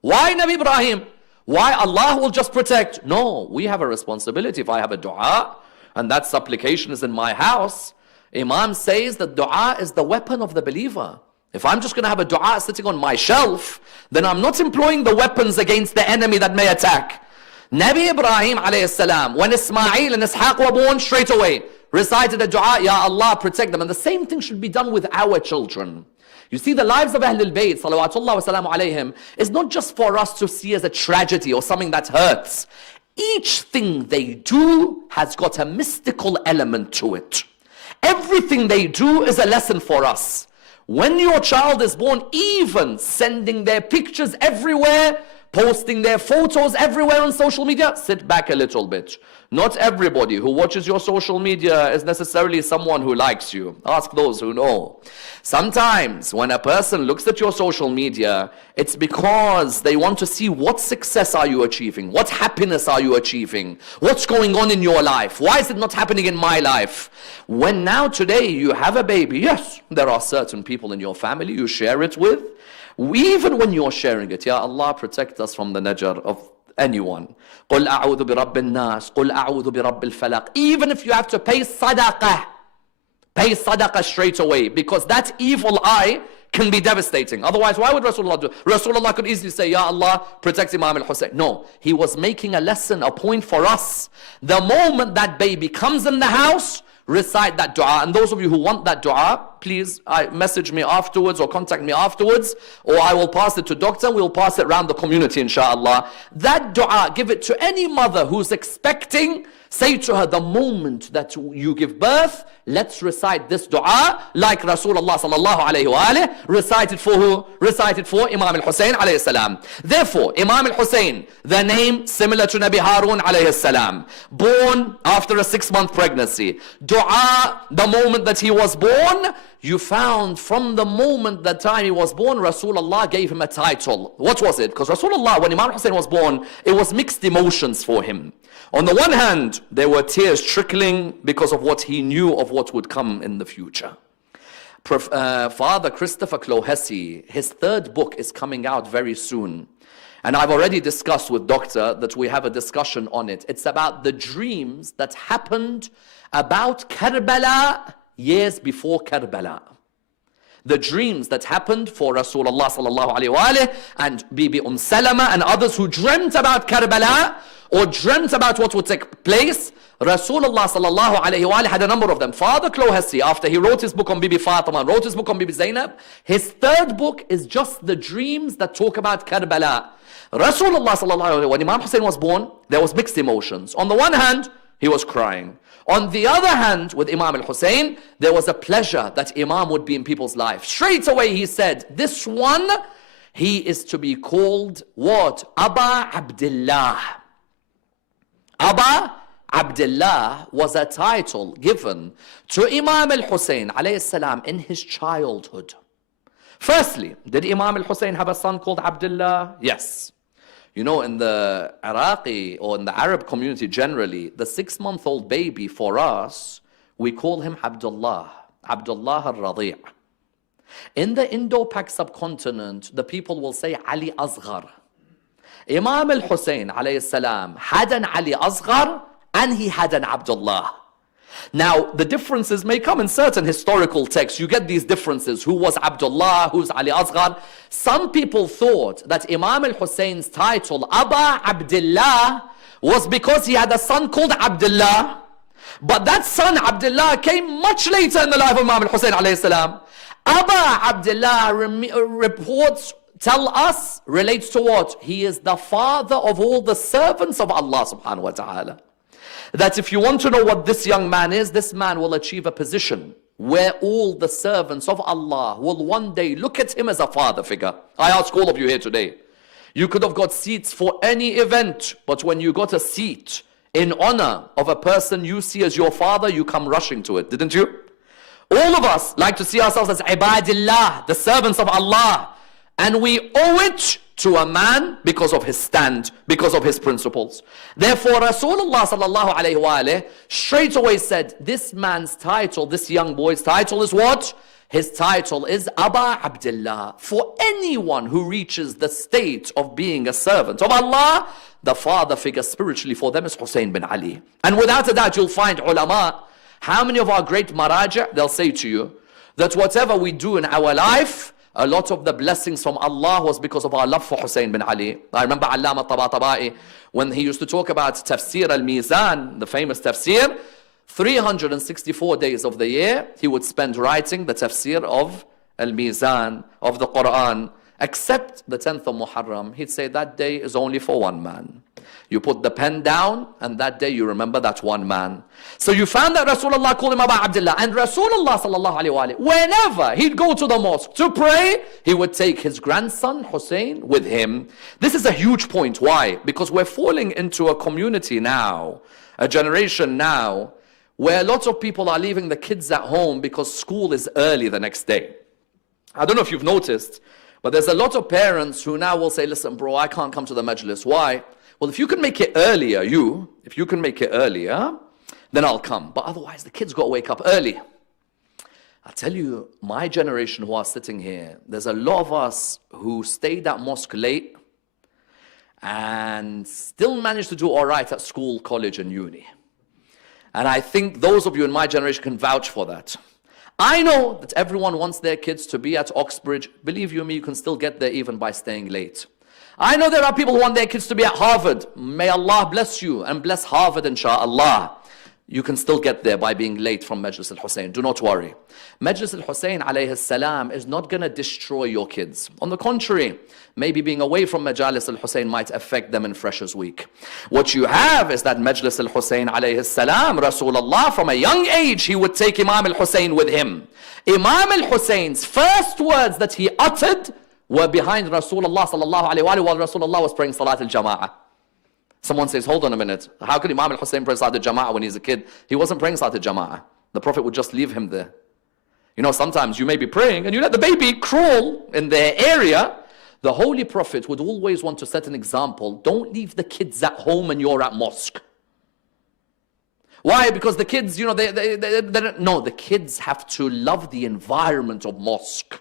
Why Nabi Ibrahim? Why Allah will just protect? No, we have a responsibility. If I have a dua and that supplication is in my house, Imam says that dua is the weapon of the believer. If I'm just going to have a dua sitting on my shelf, then I'm not employing the weapons against the enemy that may attack. Nabi Ibrahim alayhi salam, when Ismail and Ishaq were born, straight away recited a dua, Ya Allah, protect them. And the same thing should be done with our children. You see, the lives of Ahlul Bayt, salawatullah wa salamu alayhim, is not just for us to see as a tragedy or something that hurts. Each thing they do has got a mystical element to it. Everything they do is a lesson for us. When your child is born, even sending their pictures everywhere, posting their photos everywhere on social media, sit back a little bit. Not everybody who watches your social media is necessarily someone who likes you. Ask those who know. Sometimes when a person looks at your social media, it's because they want to see what success are you achieving, what happiness are you achieving, what's going on in your life, why is it not happening in my life? When now today you have a baby, yes, there are certain people in your family you share it with. Even when you're sharing it, Ya Allah, protect us from the najar of anyone. قُلْ أَعُوذُ بِرَبِّ النَّاسِ قُلْ أَعُوذُ بِرَبِّ الْفَلَقِ. Even if you have to pay sadaqah, Pay sadaqah straight away, because that evil eye can be devastating. Otherwise, why would Rasulullah do it? Rasulullah could easily say, Ya Allah, protect Imam al-Hussein. No, he was making a lesson, a point for us. The moment that baby comes in the house, recite that dua. And those of you who want that dua, please message me afterwards or contact me afterwards, or I will pass it to doctor. We'll pass it around the community, inshallah. That dua, give it to any mother who's expecting. Say to her, the moment that you give birth, let's recite this dua like Rasulullah sallallahu alayhi wa alayhi recited for who? Recited for Imam al-Hussein alayhi salam. Therefore, Imam al-Hussein, the name similar to Nabi Harun alayhi salam, born after a 6-month pregnancy. Dua, the moment that he was born, you found from the moment that time he was born, Rasulullah gave him a title. What was it? Because Rasulullah, when Imam al-Hussein was born, it was mixed emotions for him. On the one hand, there were tears trickling because of what he knew of what would come in the future. Father Christopher Clohessy, his 3rd book is coming out very soon. And I've already discussed with Doctor that we have a discussion on it. It's about the dreams that happened about Karbala years before Karbala. The dreams that happened for Rasulullah sallallahu alayhi wa alayhi and Bibi Salama and others who dreamt about Karbala or dreamt about what would take place. Rasulullah sallallahu alayhi wa alayhi had a number of them. Father Clohessy, after he wrote his book on Bibi Fatima, wrote his book on Bibi Zainab, his 3rd book is just the dreams that talk about Karbala. Rasulullah sallallahu alayhi wa alayhi, when Imam Hussein was born, there was mixed emotions. On the one hand, he was crying. On the other hand, with Imam al-Hussein, there was a pleasure that Imam would be in people's life. Straight away he said, this one, he is to be called what? Aba Abdullah. Aba Abdullah was a title given to Imam al-Hussein alayhi salam in his childhood. Firstly, did Imam al-Hussein have a son called Abdullah? Yes. You know, in the Iraqi or in the Arab community generally, the 6-month-old baby for us, we call him Abdullah. Abdullah al-Radi'. In the Indo-Pak subcontinent, the people will say Ali Asghar. Imam al-Hussein alayhi salam had an Ali Asghar and he had an Abdullah. Now, the differences may come in certain historical texts. You get these differences. Who was Abdullah? Who's Ali Asghar? Some people thought that Imam al-Hussein's title, Aba Abdullah, was because he had a son called Abdullah. But that son, Abdullah, came much later in the life of Imam al-Hussein alayhi salam. Aba Abdullah reports, tell us, relates to what? He is the father of all the servants of Allah subhanahu wa ta'ala. That if you want to know what this young man is, this man will achieve a position where all the servants of Allah will one day look at him as a father figure. I ask all of you here today, you could have got seats for any event, but when you got a seat in honor of a person you see as your father, you come rushing to it, didn't you? All of us like to see ourselves as ibadillah, the servants of Allah, and we owe it to a man because of his stand, because of his principles. Therefore, Rasulullah sallallahu alayhi wa alayhi straight away said, this man's title, this young boy's title is what? His title is Aba Abdullah. For anyone who reaches the state of being a servant of Allah, the father figure spiritually for them is Hussein bin Ali. And without a doubt, you'll find ulama, how many of our great maraja, they'll say to you, that whatever we do in our life, a lot of the blessings from Allah was because of our love for Hussein bin Ali. I remember Allama Tabatabai, when he used to talk about Tafsir al-Mizan, the famous tafsir, 364 days of the year, he would spend writing the tafsir of al-Mizan, of the Quran, except the 10th of Muharram. He'd say that day is only for one man. You put the pen down, and that day you remember that one man. So you found that Rasulullah called him Aba Abdullah. And Rasulullah sallallahu alayhi wa alayhi, whenever he'd go to the mosque to pray, he would take his grandson Hussein with him. This is a huge point. Why? Because we're falling into a community now, a generation now, where lots of people are leaving the kids at home because school is early the next day. I don't know if you've noticed, but there's a lot of parents who now will say, listen, bro, I can't come to the majlis. Why? Well, if you can make it earlier, if you can make it earlier, then I'll come. But otherwise, the kids got to wake up early. I tell you, my generation who are sitting here, there's a lot of us who stayed at mosque late and still managed to do all right at school, college, and uni. And I think those of you in my generation can vouch for that. I know that everyone wants their kids to be at Oxbridge. Believe you me, you can still get there even by staying late. I know there are people who want their kids to be at Harvard. May Allah bless you and bless Harvard, inshaAllah. You can still get there by being late from Majlis Al-Hussein. Do not worry. Majlis Al-Hussein alayhi salam is not going to destroy your kids. On the contrary, maybe being away from Majlis Al-Hussein might affect them in Freshers Week. What you have is that Majlis Al-Hussein alayhi salam, Rasulullah, from a young age, he would take Imam Al-Hussein with him. Imam Al-Hussein's first words that he uttered were behind Rasulullah sallallahu alayhi wa alihi while Rasulullah was praying Salat Al-Jama'ah. Someone says, hold on a minute. How could Imam Al-Hussein pray Salat Al-Jama'ah when he's a kid? He wasn't praying Salat Al-Jama'ah. The Prophet would just leave him there. You know, sometimes you may be praying and you let the baby crawl in their area. The Holy Prophet would always want to set an example. Don't leave the kids at home and you're at mosque. Why? Because the kids, you know, no, the kids have to love the environment of mosque.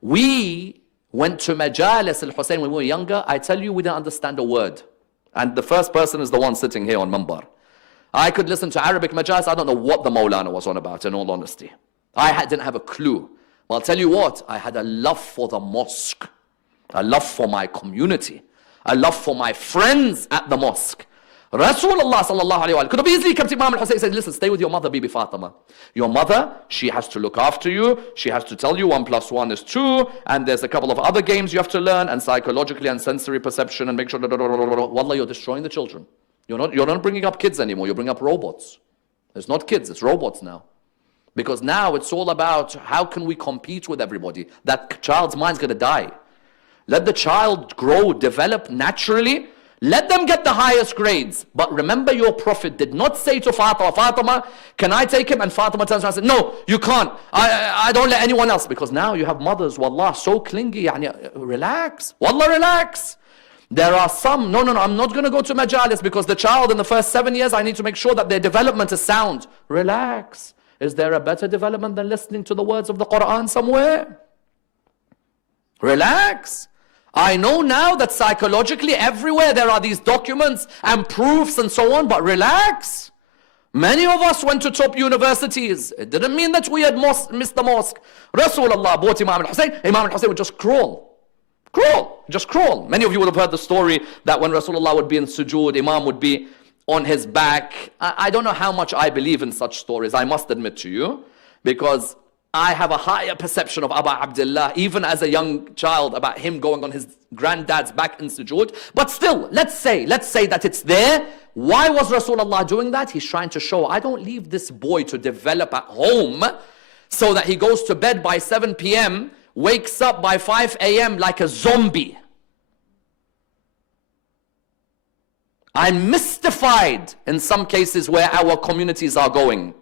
We went to Majalis Al-Hussein when we were younger. I tell you, we didn't understand a word. And the first person is the one sitting here on Mambar. I could listen to Arabic Majalis. I don't know what the Maulana was on about, in all honesty. Didn't have a clue. But I'll tell you what, I had a love for the mosque, a love for my community, a love for my friends at the mosque. Rasulullah sallallahu alayhi wa sallam could have easily come to Imam Al-Hussein and said, listen, stay with your mother, Bibi Fatima. Your mother, she has to look after you. She has to tell you 1 + 1 is 2. And there's a couple of other games you have to learn, and psychologically and sensory perception, and make sure, wallah, you're destroying the children. You're not bringing up kids anymore. You're bringing up robots. It's not kids, it's robots now. Because now it's all about how can we compete with everybody. That child's mind's going to die. Let the child grow, develop naturally. Let them get the highest grades. But remember, your Prophet did not say to Fatima, Fatima, can I take him? And Fatima turns around and says, no, you can't. I don't let anyone else. Because now you have mothers, wallah, so clingy. Relax. Wallah, relax. There are some, no, I'm not going to go to Majalis because the child in the first 7 years, I need to make sure that their development is sound. Relax. Is there a better development than listening to the words of the Quran somewhere? Relax. I know now that psychologically everywhere there are these documents and proofs and so on, but relax. Many of us went to top universities. It didn't mean that we had missed the mosque. Rasulullah bought Imam Al-Hussein. Imam Al-Hussein would just crawl. Just crawl. Many of you would have heard the story that when Rasulullah would be in sujood, Imam would be on his back. I don't know how much I believe in such stories, I must admit to you, because I have a higher perception of Abdullah, even as a young child, about him going on his granddad's back in sujood. But still, let's say that it's there. Why was Rasulullah doing that? He's trying to show, I don't leave this boy to develop at home so that he goes to bed by 7 p.m., wakes up by 5 a.m. like a zombie. I'm mystified in some cases where our communities are going.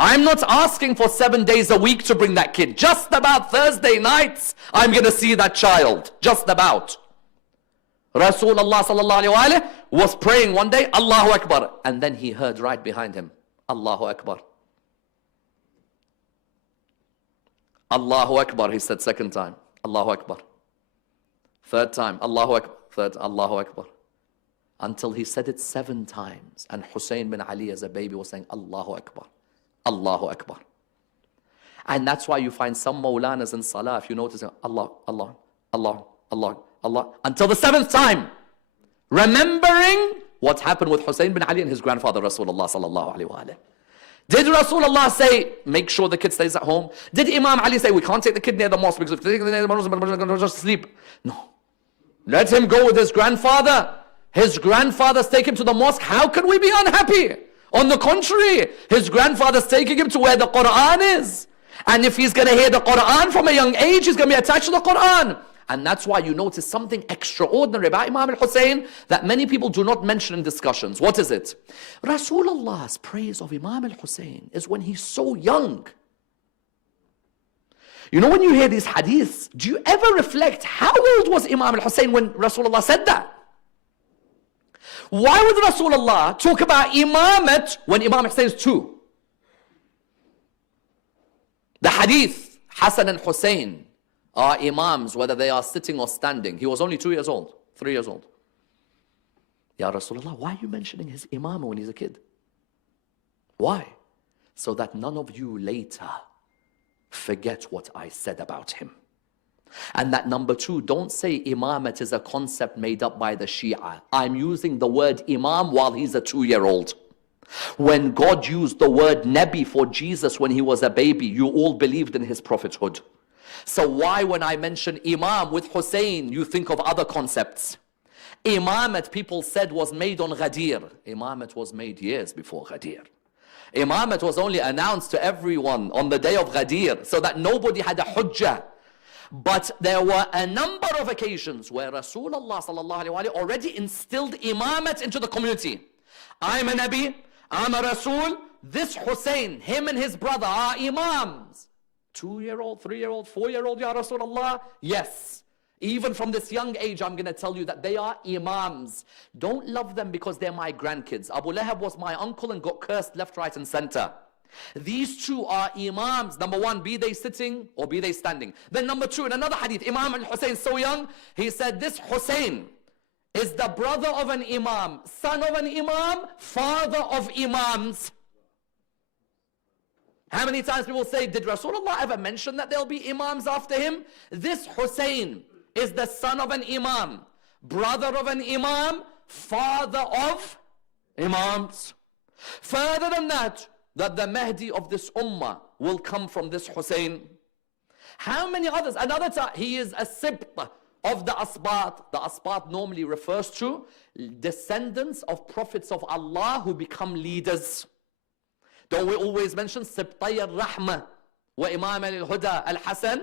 I'm not asking for 7 days a week to bring that kid. Just about Thursday nights, I'm going to see that child. Just about. Rasulullah sallallahu alayhi wa sallam was praying one day, Allahu Akbar. And then he heard right behind him, Allahu Akbar. Allahu Akbar, he said second time. Allahu Akbar. Third time, Allahu Akbar. Third, Allahu Akbar. Until he said it 7 times. And Hussein bin Ali as a baby was saying, Allahu Akbar. Allahu Akbar. And that's why you find some Maulanas in Salah, if you notice, Allah, Allah, Allah, Allah, Allah, until the 7th time, remembering what happened with Hussein bin Ali and his grandfather Rasulullah sallallahu alayhi wa sallam. Did Rasulullah say, make sure the kid stays at home? Did Imam Ali say, we can't take the kid near the mosque because if they take the near the mosque, they're going to just sleep? No. Let him go with his grandfather. His grandfather's take him to the mosque. How can we be unhappy? On the contrary, his grandfather's taking him to where the Quran is. And if he's going to hear the Quran from a young age, he's going to be attached to the Quran. And that's why you notice something extraordinary about Imam Al-Hussein that many people do not mention in discussions. What is it? Rasulullah's praise of Imam Al-Hussein is when he's so young. You know, when you hear these hadiths, do you ever reflect how old was Imam Al-Hussein when Rasulullah said that? Why would Rasulullah talk about imamat when Imam Hussein is 2? The hadith, Hassan and Hussein are imams, whether they are sitting or standing. He was only 2 years old, 3 years old. Ya Rasulullah, why are you mentioning his imam when he's a kid? Why? so that none of you later forget what I said about him. And that number two, don't say imamat is a concept made up by the Shia. I'm using the word imam while he's a 2-year-old. When God used the word Nabi for Jesus when he was a baby, you all believed in his prophethood. So why when I mention Imam with Hussain, you think of other concepts? Imamat, people said, was made on Ghadir. Imamat was made years before Ghadir. Imamat was only announced to everyone on the day of Ghadir, so that nobody had a hujjah. But there were a number of occasions where Rasulullah sallallahu alaihi wasallam already instilled imamat into the community. I'm a Nabi, I'm a Rasul, this Hussain, him and his brother are imams. 2-year-old, 3-year-old, 4-year-old, Ya Rasulullah? Yes. Even from this young age, I'm going to tell you that they are imams. Don't love them because they're my grandkids. Abu Lahab was my uncle and got cursed left, right and center. These two are imams. Number one, be they sitting or be they standing. Then number two, in another hadith, Imam Al-Hussein, so young, he said, this Hussein is the brother of an imam, son of an imam, father of imams. How many times people say, did Rasulullah ever mention that there'll be imams after him? This Hussein is the son of an imam, brother of an imam, father of imams. Further than that the Mahdi of this ummah will come from this Hussein. How many others? Another time, he is a sibt of the asbat. The asbat normally refers to descendants of prophets of Allah who become leaders. Don't we always mention Sibtay al-Rahmah wa Imam al-Huda al-Hasan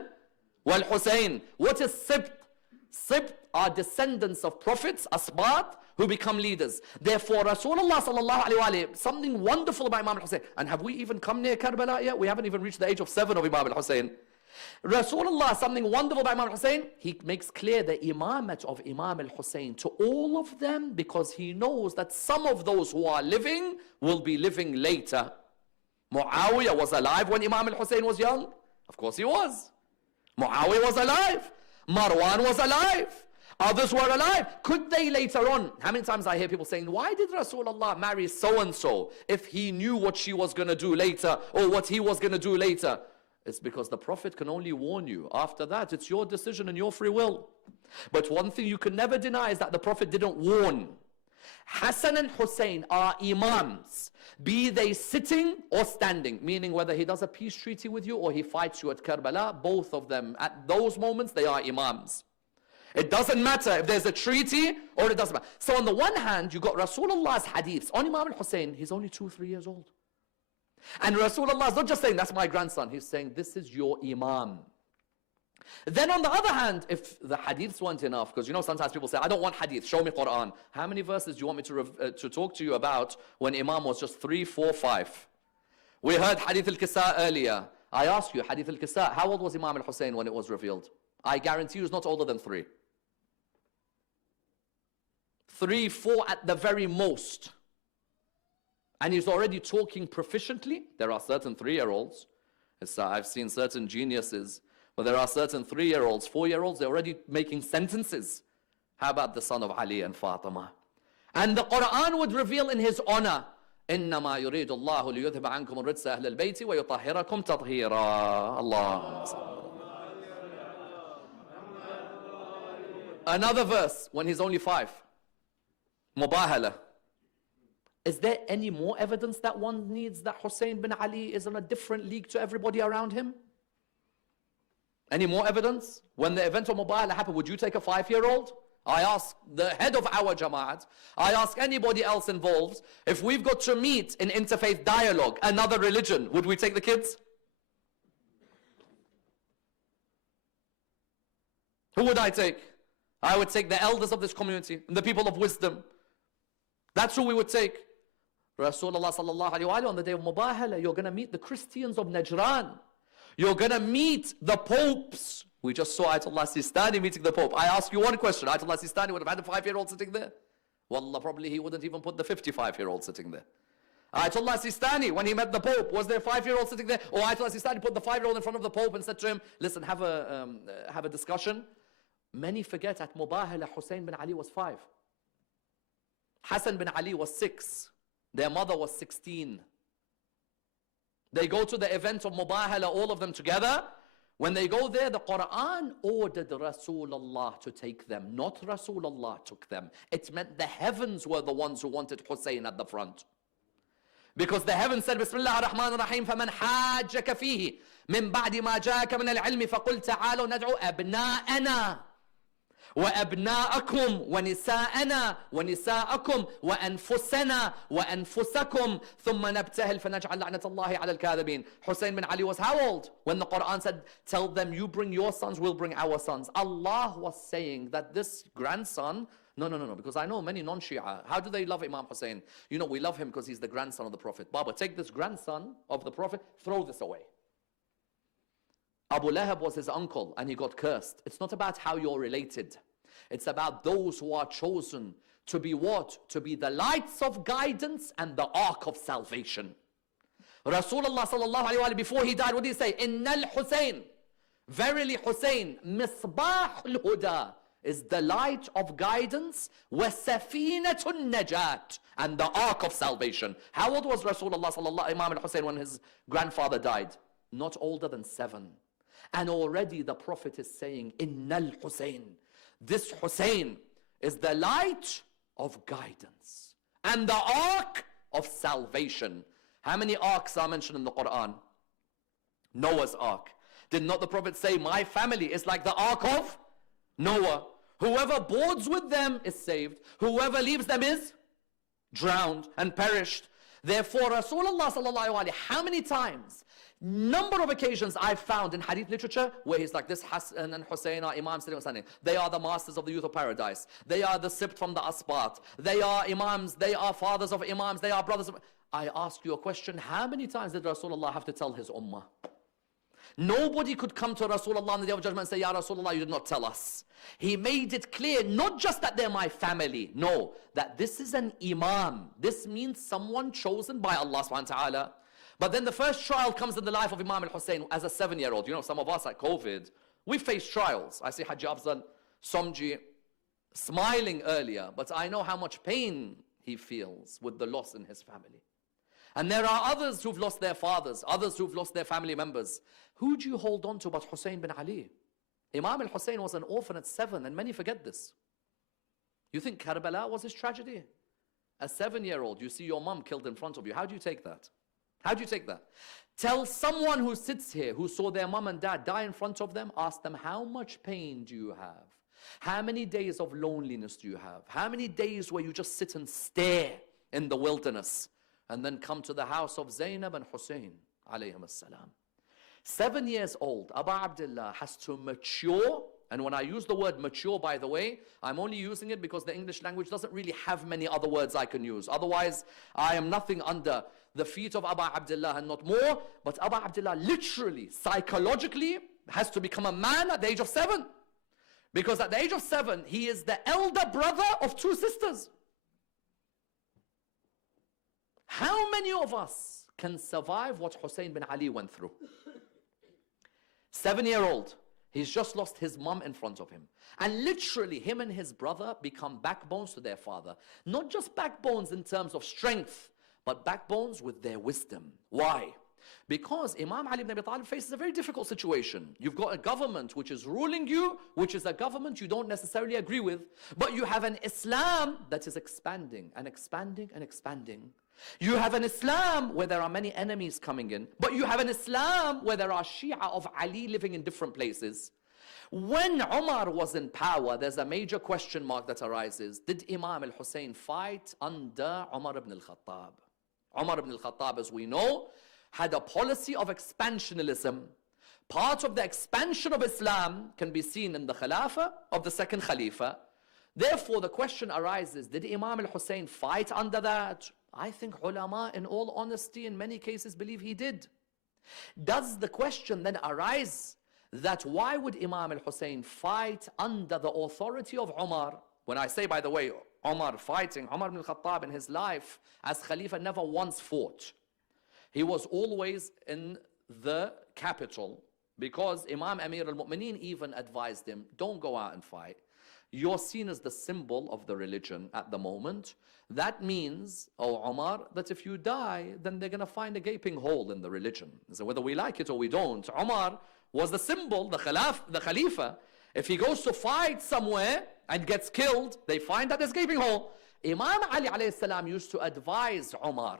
wal-Hussein? What is Sibt? Sibt are descendants of prophets, asbat, who become leaders. Therefore, Rasulullah sallallahu alaihi wasallam, something wonderful about Imam al-Hussein. And have we even come near Karbala yet? We haven't even reached the age of 7 of Imam al-Hussein. Rasulullah, something wonderful about Imam al-Hussein, he makes clear the imamat of Imam al-Hussein to all of them because he knows that some of those who are living will be living later. Muawiyah was alive when Imam al-Hussein was young. Of course he was. Muawiyah was alive. Marwan was alive. Others were alive. Could they later on? How many times I hear people saying, why did Rasulullah marry so-and-so if he knew what she was going to do later or what he was going to do later? It's because the Prophet can only warn you. After that, it's your decision and your free will. But one thing you can never deny is that the Prophet didn't warn. Hassan and Hussein are imams, be they sitting or standing, meaning whether he does a peace treaty with you or he fights you at Karbala, both of them, at those moments, they are imams. It doesn't matter if there's a treaty or it doesn't matter. So on the one hand, you got Rasulullah's hadiths. On Imam al-Hussein, he's only 2-3 years old. And Rasulullah is not just saying, that's my grandson. He's saying, this is your imam. Then on the other hand, if the hadiths weren't enough, because you know sometimes people say, I don't want hadith, show me Quran. How many verses do you want me to talk to you about when Imam was just 3, 4, 5? We heard Hadith al-Kisa earlier. I ask you, Hadith al-Kisa, how old was Imam al-Hussein when it was revealed? I guarantee you he's not older than 3. 3, 4 at the very most. And he's already talking proficiently. There are certain 3-year-olds. I've seen certain geniuses. But there are certain 3-year-olds, 4-year-olds, they're already making sentences. How about the son of Ali and Fatima? And the Quran would reveal in his honor, إِنَّمَا يُرِيدُ اللَّهُ لِيُذْهِبَ عَنْكُمُ الرِّجْسَ أَهْلَ الْبَيْتِ وَيُطَهِّرَكُمْ تَطْهِيرًا. Allah. Another verse, when he's only 5. Mubahala. Is there any more evidence that one needs that Hussein bin Ali is in a different league to everybody around him? Any more evidence? When the event of Mubahala happened, would you take a 5-year-old? I ask the head of our Jama'at, I ask anybody else involved, if we've got to meet in interfaith dialogue, another religion, would we take the kids? Who would I take? I would take the elders of this community, and the people of wisdom. That's who we would take. Rasulullah sallallahu alayhi wa sallam, on the day of Mubahala, you're going to meet the Christians of Najran. You're going to meet the popes. We just saw Ayatollah Sistani meeting the Pope. I ask you one question. Ayatollah Sistani would have had a 5-year-old sitting there? Wallah, probably he wouldn't even put the 55-year-old sitting there. Ayatollah Sistani, when he met the Pope, was there a 5-year-old sitting there? Or Ayatollah Sistani put the 5-year-old in front of the Pope and said to him, listen, have a discussion. Many forget at Mubahala, Hussein bin Ali was 5. Hassan bin Ali was 6. Their mother was 16. They go to the event of Mubahala, all of them together. When they go there, the Quran ordered Rasulullah to take them, not Rasulullah took them. It meant the heavens were the ones who wanted Hussein at the front. Because the heavens said, Bismillah ar-Rahman ar-Rahim, فَمَنْ حَاجَّكَ فِيهِ مِنْ بَعْدِ مَا جَاءَكَ مِنَ الْعِلْمِ فَقُلْ تَعَالَوْا نَدْعُوا أَبْنَاءَنَا وأبناءكم ونساءنا ونساءكم وأنفسنا وأنفسكم ثم نبتهل فنجعل لعنة الله على الكاذبين. Hussein bin Ali was how old? When the Quran said, tell them you bring your sons, we'll bring our sons. Allah was saying that this grandson, no, because I know many non-Shia, how do they love Imam Hussein? You know, we love him because he's the grandson of the Prophet. Baba, take this grandson of the Prophet, throw this away. Abu Lahab was his uncle and he got cursed. It's not about how you're related. It's about those who are chosen to be what? To be the lights of guidance and the ark of salvation. Rasulullah sallallahu alayhi wa sallam, before he died, what did he say? Inna al-Hussein. Verily Hussein, misbah al-huda, is the light of guidance, wa safinatun najat, and the ark of salvation. How old was Rasulullah sallallahu Imam al-Hussein when his grandfather died? Not older than 7. And already the Prophet is saying, Innal Hussein. This Hussein is the light of guidance and the ark of salvation. How many arks are mentioned in the Quran? Noah's ark. Did not the Prophet say, my family is like the ark of Noah? Whoever boards with them is saved. Whoever leaves them is drowned and perished. Therefore, Rasulullah sallallahu alaihi wasallam, how many times, number of occasions I've found in hadith literature where he's like, this Hassan and Hussein are Imams sitting standing. They are the masters of the youth of paradise. They are the sibt from the Asbat. They are Imams. They are fathers of Imams. They are brothers of... I ask you a question. How many times did Rasulullah have to tell his ummah? Nobody could come to Rasulullah on the Day of Judgment and say, Ya Rasulullah, you did not tell us. He made it clear, not just that they're my family, no, that this is an Imam. This means someone chosen by Allah subhanahu wa ta'ala. But then the first trial comes in the life of Imam al-Hussein as a 7-year-old. You know, some of us at COVID, we face trials. I see Haji Afzal Somji smiling earlier, but I know how much pain he feels with the loss in his family. And there are others who've lost their fathers, others who've lost their family members. Who do you hold on to but Hussein bin Ali? Imam al-Hussein was an orphan at 7, and many forget this. You think Karbala was his tragedy? A 7-year-old, you see your mom killed in front of you. How do you take that? How do you take that? Tell someone who sits here, who saw their mom and dad die in front of them, ask them, how much pain do you have? How many days of loneliness do you have? How many days where you just sit and stare in the wilderness? And then come to the house of Zainab and Hussein, alayhim as-salam. 7 years old, Abu Abdullah has to mature. And when I use the word mature, by the way, I'm only using it because the English language doesn't really have many other words I can use. Otherwise, I am nothing under the feet of Abu Abdullah and not more. But Abu Abdullah literally, psychologically, has to become a man at the age of 7. Because at the age of 7, he is the elder brother of 2 sisters. How many of us can survive what Hussein bin Ali went through? 7-year-old, he's just lost his mom in front of him. And literally, him and his brother become backbones to their father. Not just backbones in terms of strength, but backbones with their wisdom. Why? Because Imam Ali ibn Abi Talib faces a very difficult situation. You've got a government which is ruling you, which is a government you don't necessarily agree with. But you have an Islam that is expanding and expanding and expanding. You have an Islam where there are many enemies coming in, but you have an Islam where there are Shia of Ali living in different places. When Umar was in power, there's a major question mark that arises. Did Imam al-Hussein fight under Umar ibn al-Khattab? Umar ibn al-Khattab, as we know, had a policy of expansionism. Part of the expansion of Islam can be seen in the Khilafah of the second Khalifa. Therefore, the question arises, did Imam al-Hussein fight under that? I think ulama, in all honesty, in many cases believe he did. Does the question then arise that why would Imam al-Hussein fight under the authority of Umar? When I say, by the way, Umar fighting, Umar ibn al-Khattab in his life as Khalifa never once fought. He was always in the capital because Imam Amir al-Mu'mineen even advised him, don't go out and fight. You're seen as the symbol of the religion at the moment. That means, oh Umar, that if you die, then they're going to find a gaping hole in the religion. So whether we like it or we don't, Umar was the symbol, the Khalifa. If he goes to fight somewhere and gets killed, they find that there's a gaping hole. Imam Ali alayhi salam used to advise Umar.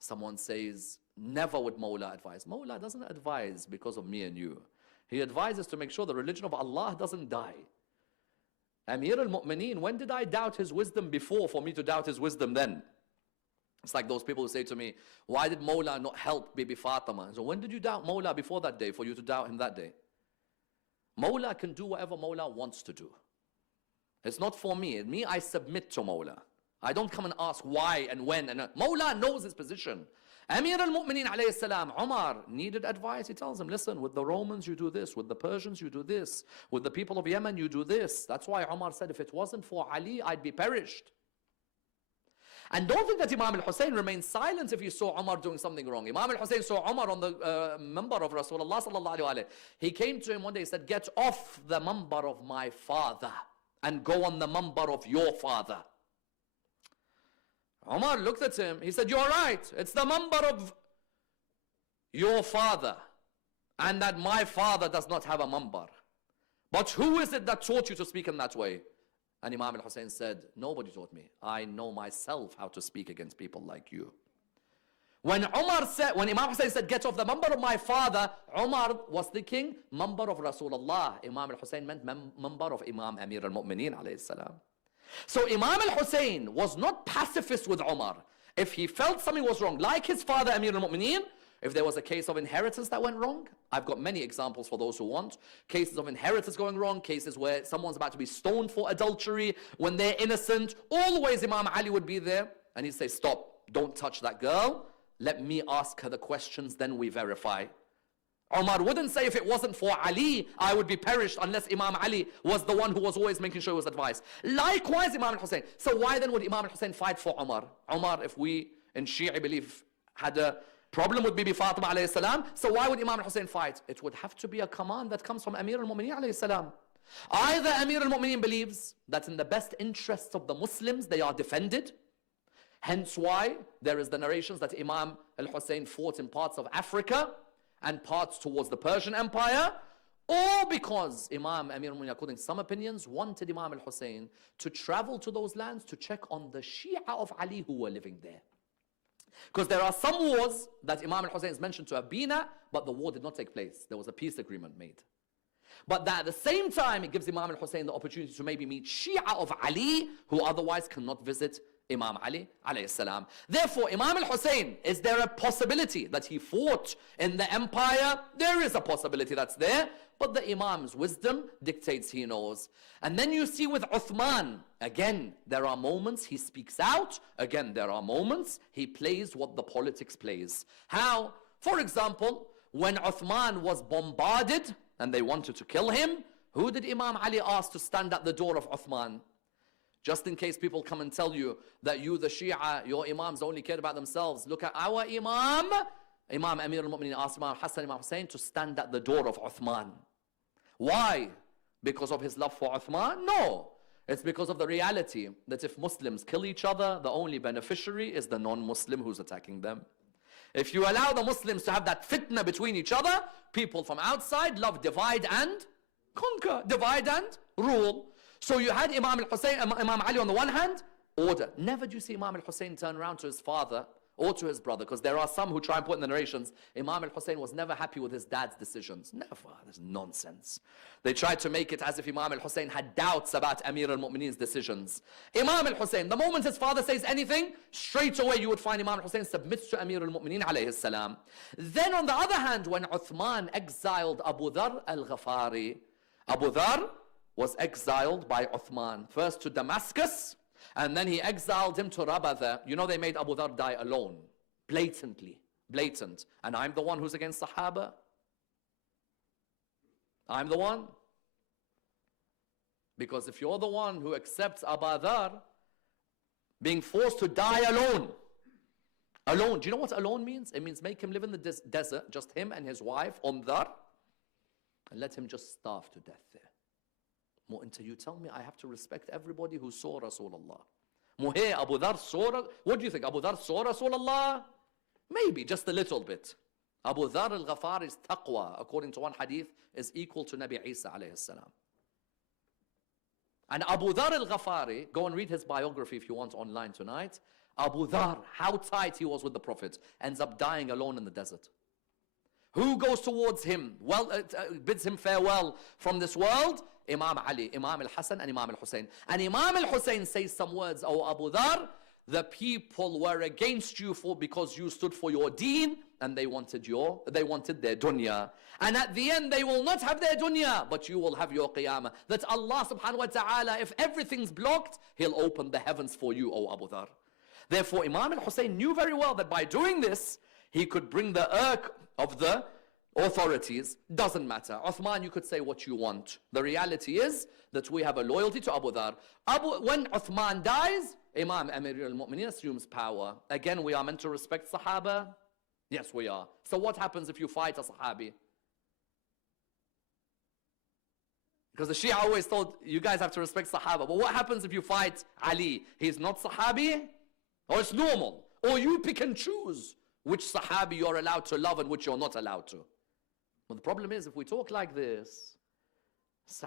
Someone says, never would Mawla advise. Mawla doesn't advise because of me and you. He advises to make sure the religion of Allah doesn't die. Amir al-Mu'mineen, when did I doubt his wisdom before for me to doubt his wisdom then? It's like those people who say to me, why did Mawla not help Bibi Fatima? So when did you doubt Mawla before that day for you to doubt him that day? Mawla can do whatever Mawla wants to do. It's not for me. Me, I submit to Mawla. I don't come and ask why and when. Mawla knows his position. Amir al-Mu'mineen alayhi salam, Umar needed advice. He tells him, listen, with the Romans you do this, with the Persians you do this, with the people of Yemen you do this. That's why Umar said, if it wasn't for Ali, I'd be perished. And don't think that Imam al-Hussein remained silent if he saw Umar doing something wrong. Imam al-Hussein saw Umar on the mimbar of Rasulullah sallallahu alayhi wa sallam. He came to him one day, he said, get off the mimbar of my father and go on the mimbar of your father. Umar looked at him, he said, you're right, it's the mimbar of your father, and that my father does not have a mimbar. But who is it that taught you to speak in that way? And Imam al-Hussein said, nobody taught me. I know myself how to speak against people like you. When Imam Hussein said, get off the mimbar of my father, Umar was thinking, mimbar of Rasulullah. Imam al-Hussein meant mimbar of Imam Amir al-Mu'mineen alayhi salam. So Imam al-Hussein was not pacifist with Umar. If he felt something was wrong, like his father Amir al-Mu'mineen, if there was a case of inheritance that went wrong, I've got many examples for those who want. Cases of inheritance going wrong, cases where someone's about to be stoned for adultery, when they're innocent, always Imam Ali would be there and he'd say, stop, don't touch that girl, let me ask her the questions, then we verify. Umar wouldn't say if it wasn't for Ali, I would be perished, unless Imam Ali was the one who was always making sure it was advice. Likewise Imam al-Hussein. So why then would Imam al-Hussein fight for Umar? Umar, if we in Shia believe, had a problem with Bibi Fatima alayhi salam, so why would Imam al-Hussein fight? It would have to be a command that comes from Amir al-Mu'mineen alayhi salam. Either Amir al-Mu'mineen believes that in the best interests of the Muslims they are defended, hence why there is the narrations that Imam al-Hussein fought in parts of Africa and parts towards the Persian Empire, or because Imam Amir al-Mu'mineen, according to some opinions, wanted Imam al-Hussein to travel to those lands to check on the Shia of Ali who were living there. Because there are some wars that Imam al-Hussein is mentioned to have been at, but the war did not take place. There was a peace agreement made. But that at the same time, it gives Imam al-Hussein the opportunity to maybe meet Shia of Ali, who otherwise cannot visit Imam Ali alayhi salam. Therefore, Imam al-Hussein, is there a possibility that he fought in the empire? There is a possibility that's there, but the Imam's wisdom dictates he knows. And then you see with Uthman, again, there are moments he speaks out, again, there are moments he plays what the politics plays. How? For example, when Uthman was bombarded and they wanted to kill him, who did Imam Ali ask to stand at the door of Uthman? Just in case people come and tell you that you, the Shia, your Imams only care about themselves. Look at our Imam. Imam Amir al-Mu'mineen asked Imam Hassan, Imam Hussain to stand at the door of Uthman. Why? Because of his love for Uthman? No. It's because of the reality that if Muslims kill each other, the only beneficiary is the non-Muslim who's attacking them. If you allow the Muslims to have that fitna between each other, people from outside love divide and conquer, divide and rule. So you had Imam al-Hussein, Imam Ali on the one hand, order. Never do you see Imam al-Hussein turn around to his father or to his brother, because there are some who try and put in the narrations, Imam al-Hussein was never happy with his dad's decisions. Never. That's nonsense. They tried to make it as if Imam al-Hussein had doubts about Amir al-Mu'mineen's decisions. Imam al-Hussein, the moment his father says anything, straight away you would find Imam al-Hussein submits to Amir al-Mu'mineen alayhi salam. Then on the other hand, when Uthman exiled Abu Dhar al-Ghafari, Abu Dhar was exiled by Uthman, first to Damascus, and then he exiled him to Rabada. You know, they made Abu Dhar die alone, blatantly, blatant. And I'm the one who's against Sahaba. I'm the one. Because if you're the one who accepts Abu Dhar being forced to die alone, alone, do you know what alone means? It means make him live in the desert, just him and his wife on Dhar. and let him just starve to death there. More until you tell me I have to respect everybody who saw Rasulullah. Muhe Abu Dhar saw, what do you think? Abu Dhar saw Rasulullah? Maybe, just a little bit. Abu Dhar al-Ghafari's taqwa, according to one hadith, is equal to Nabi Isa alayhi salam. And Abu Dhar al-Ghafari, go and read his biography if you want online tonight. Abu Dhar, how tight he was with the Prophet, ends up dying alone in the desert. Who goes towards him, bids him farewell from this world? Imam Ali, Imam Al-Hassan and Imam Al-Hussein. And Imam Al-Hussein says some words, "Oh Abu Dhar, the people were against you because you stood for your deen, and they wanted their dunya. And at the end they will not have their dunya, but you will have your qiyamah. That Allah subhanahu wa ta'ala, if everything's blocked, He'll open the heavens for you, O Abu Dhar." Therefore Imam Al-Hussein knew very well that by doing this, he could bring the irk of the authorities. Doesn't matter. Uthman, you could say what you want. The reality is that we have a loyalty to Abu Dhar. When Uthman dies, Imam Amir al-Mu'mineen assumes power. Again, we are meant to respect Sahaba. Yes, we are. So what happens if you fight a Sahabi? Because the Shia always told you guys have to respect Sahaba. But what happens if you fight Ali? He's not Sahabi? Or it's normal? Or you pick and choose which Sahabi you're allowed to love and which you're not allowed to. Well, the problem is, if we talk like this, so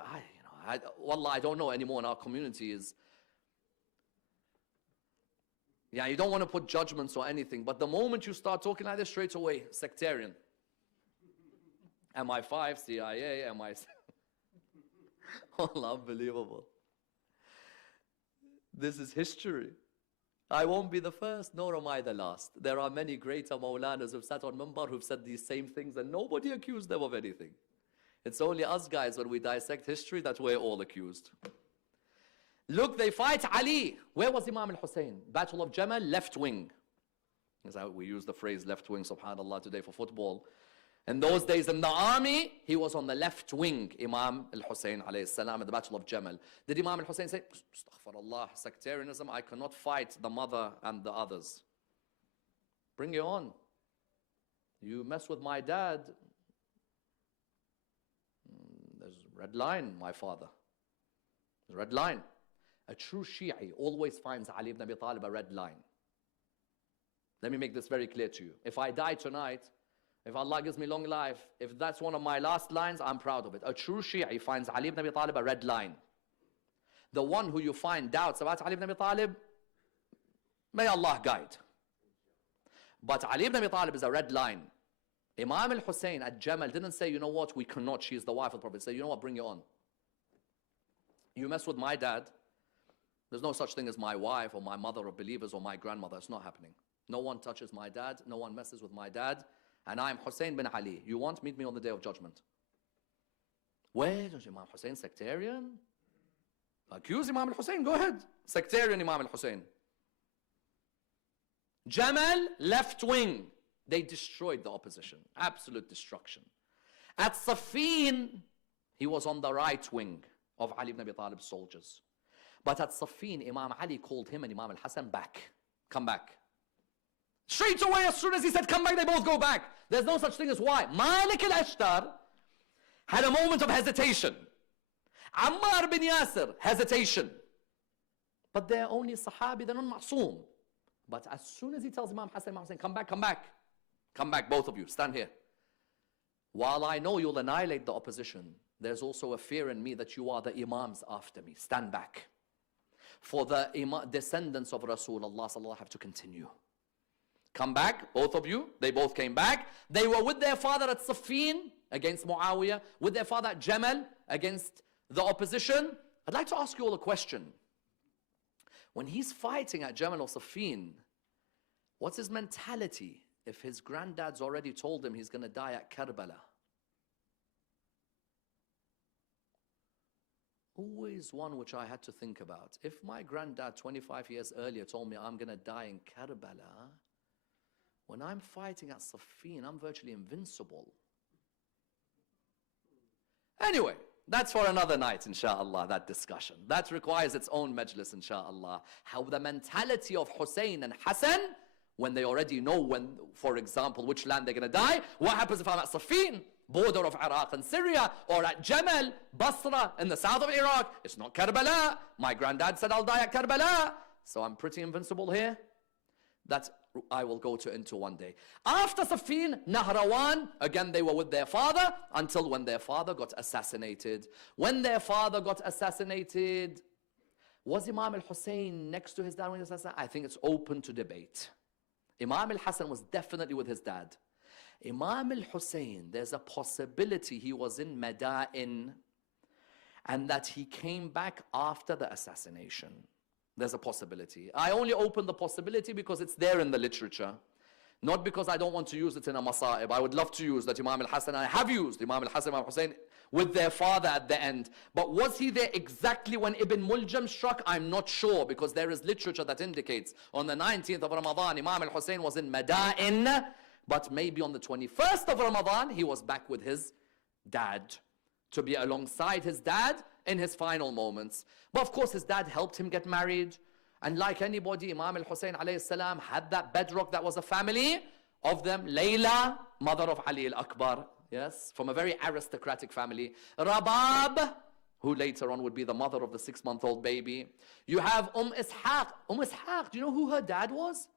Wallah, I don't know anymore in our communities. Yeah, you don't want to put judgments or anything, but the moment you start talking like this, straight away, sectarian. MI5, CIA, MI6. Wallah, unbelievable. This is history. I won't be the first, nor am I the last. There are many greater Maulanas who've sat on Mimbar who've said these same things and nobody accused them of anything. It's only us guys, when we dissect history, that we're all accused. Look, they fight Ali. Where was Imam Al-Hussein? Battle of Jamal, left wing. That's how we use the phrase left wing, subhanAllah, today for football. In those days in the army, he was on the left wing, Imam Al-Hussein alayhi salam, at the Battle of Jamal. Did Imam Al-Hussein say, Astaghfirullah, sectarianism, I cannot fight the mother and the others. Bring it on. You mess with my dad, there's a red line, my father. There's a red line. A true Shi'i always finds Ali ibn Abi Talib a red line. Let me make this very clear to you. If I die tonight, if Allah gives me long life, if that's one of my last lines, I'm proud of it. A true Shi'i finds Ali ibn Abi Talib a red line. The one who you find doubts about Ali ibn Abi Talib, may Allah guide. But Ali ibn Abi Talib is a red line. Imam Al-Hussein at Jamal didn't say, you know what, we cannot, she's the wife of the Prophet. He said, you know what, bring it on. You mess with my dad, there's no such thing as my wife or my mother of believers or my grandmother. It's not happening. No one touches my dad, no one messes with my dad. And I'm Hussein bin Ali. You want? Meet me on the Day of Judgment. Where is Imam Hussein sectarian? Accuse Imam Al-Hussein, go ahead. Sectarian Imam Al-Hussein. Jamal, left wing. They destroyed the opposition. Absolute destruction. At Siffin, he was on the right wing of Ali ibn Abi Talib's soldiers. But at Siffin, Imam Ali called him and Imam Al-Hassan back. Come back. Straight away, as soon as he said, come back, they both go back. There's no such thing as why. Malik al-Ashtar had a moment of hesitation. Ammar bin Yasir, hesitation. But they're only Sahabi, they're not ma'soom. But as soon as he tells Imam Hassan, Imam Hussein, come back, come back. Come back, both of you, stand here. While I know you'll annihilate the opposition, there's also a fear in me that you are the Imams after me. Stand back. For the descendants of Rasulullah have to continue. Come back, both of you. They both came back. They were with their father at Siffin against Muawiyah, with their father at Jamal against the opposition. I'd like to ask you all a question. When he's fighting at Jamal or Siffin, what's his mentality if his granddad's already told him he's going to die at Karbala? Always one which I had to think about. If my granddad 25 years earlier told me I'm going to die in Karbala, when I'm fighting at Siffin, I'm virtually invincible. Anyway, that's for another night, inshallah, that discussion. That requires its own majlis, inshallah. How the mentality of Hussein and Hassan, when they already know when, for example, which land they're going to die. What happens if I'm at Siffin? border of Iraq and Syria, or at Jamal, Basra, in the south of Iraq. It's not Karbala. My granddad said I'll die at Karbala. So I'm pretty invincible here. That I will go into one day. After Siffin, Nahrawan, again they were with their father until when their father got assassinated. When their father got assassinated, was Imam Al-Hussein next to his dad when he was assassinated? I think it's open to debate. Imam Al-Hassan was definitely with his dad. Imam Al-Hussein, there's a possibility he was in Madain and that he came back after the assassination. There's a possibility. I only open the possibility because it's there in the literature. Not because I don't want to use it in a masa'ib. I would love to use that Imam Al-Hassan, I have used Imam Al-Hassan, Imam Hussein with their father at the end. But was he there exactly when Ibn Muljam struck? I'm not sure, because there is literature that indicates on the 19th of Ramadan, Imam Al-Hussein was in Madain, but maybe on the 21st of Ramadan, he was back with his dad, to be alongside his dad in his final moments. But of course his dad helped him get married. And like anybody, Imam Al-Hussein alayhi salam had that bedrock that was a family of them. Layla, mother of Ali al-Akbar, yes, from a very aristocratic family. Rabab, who later on would be the mother of the 6-month-old baby. You have Ishaq. Ishaq, do you know who her dad was?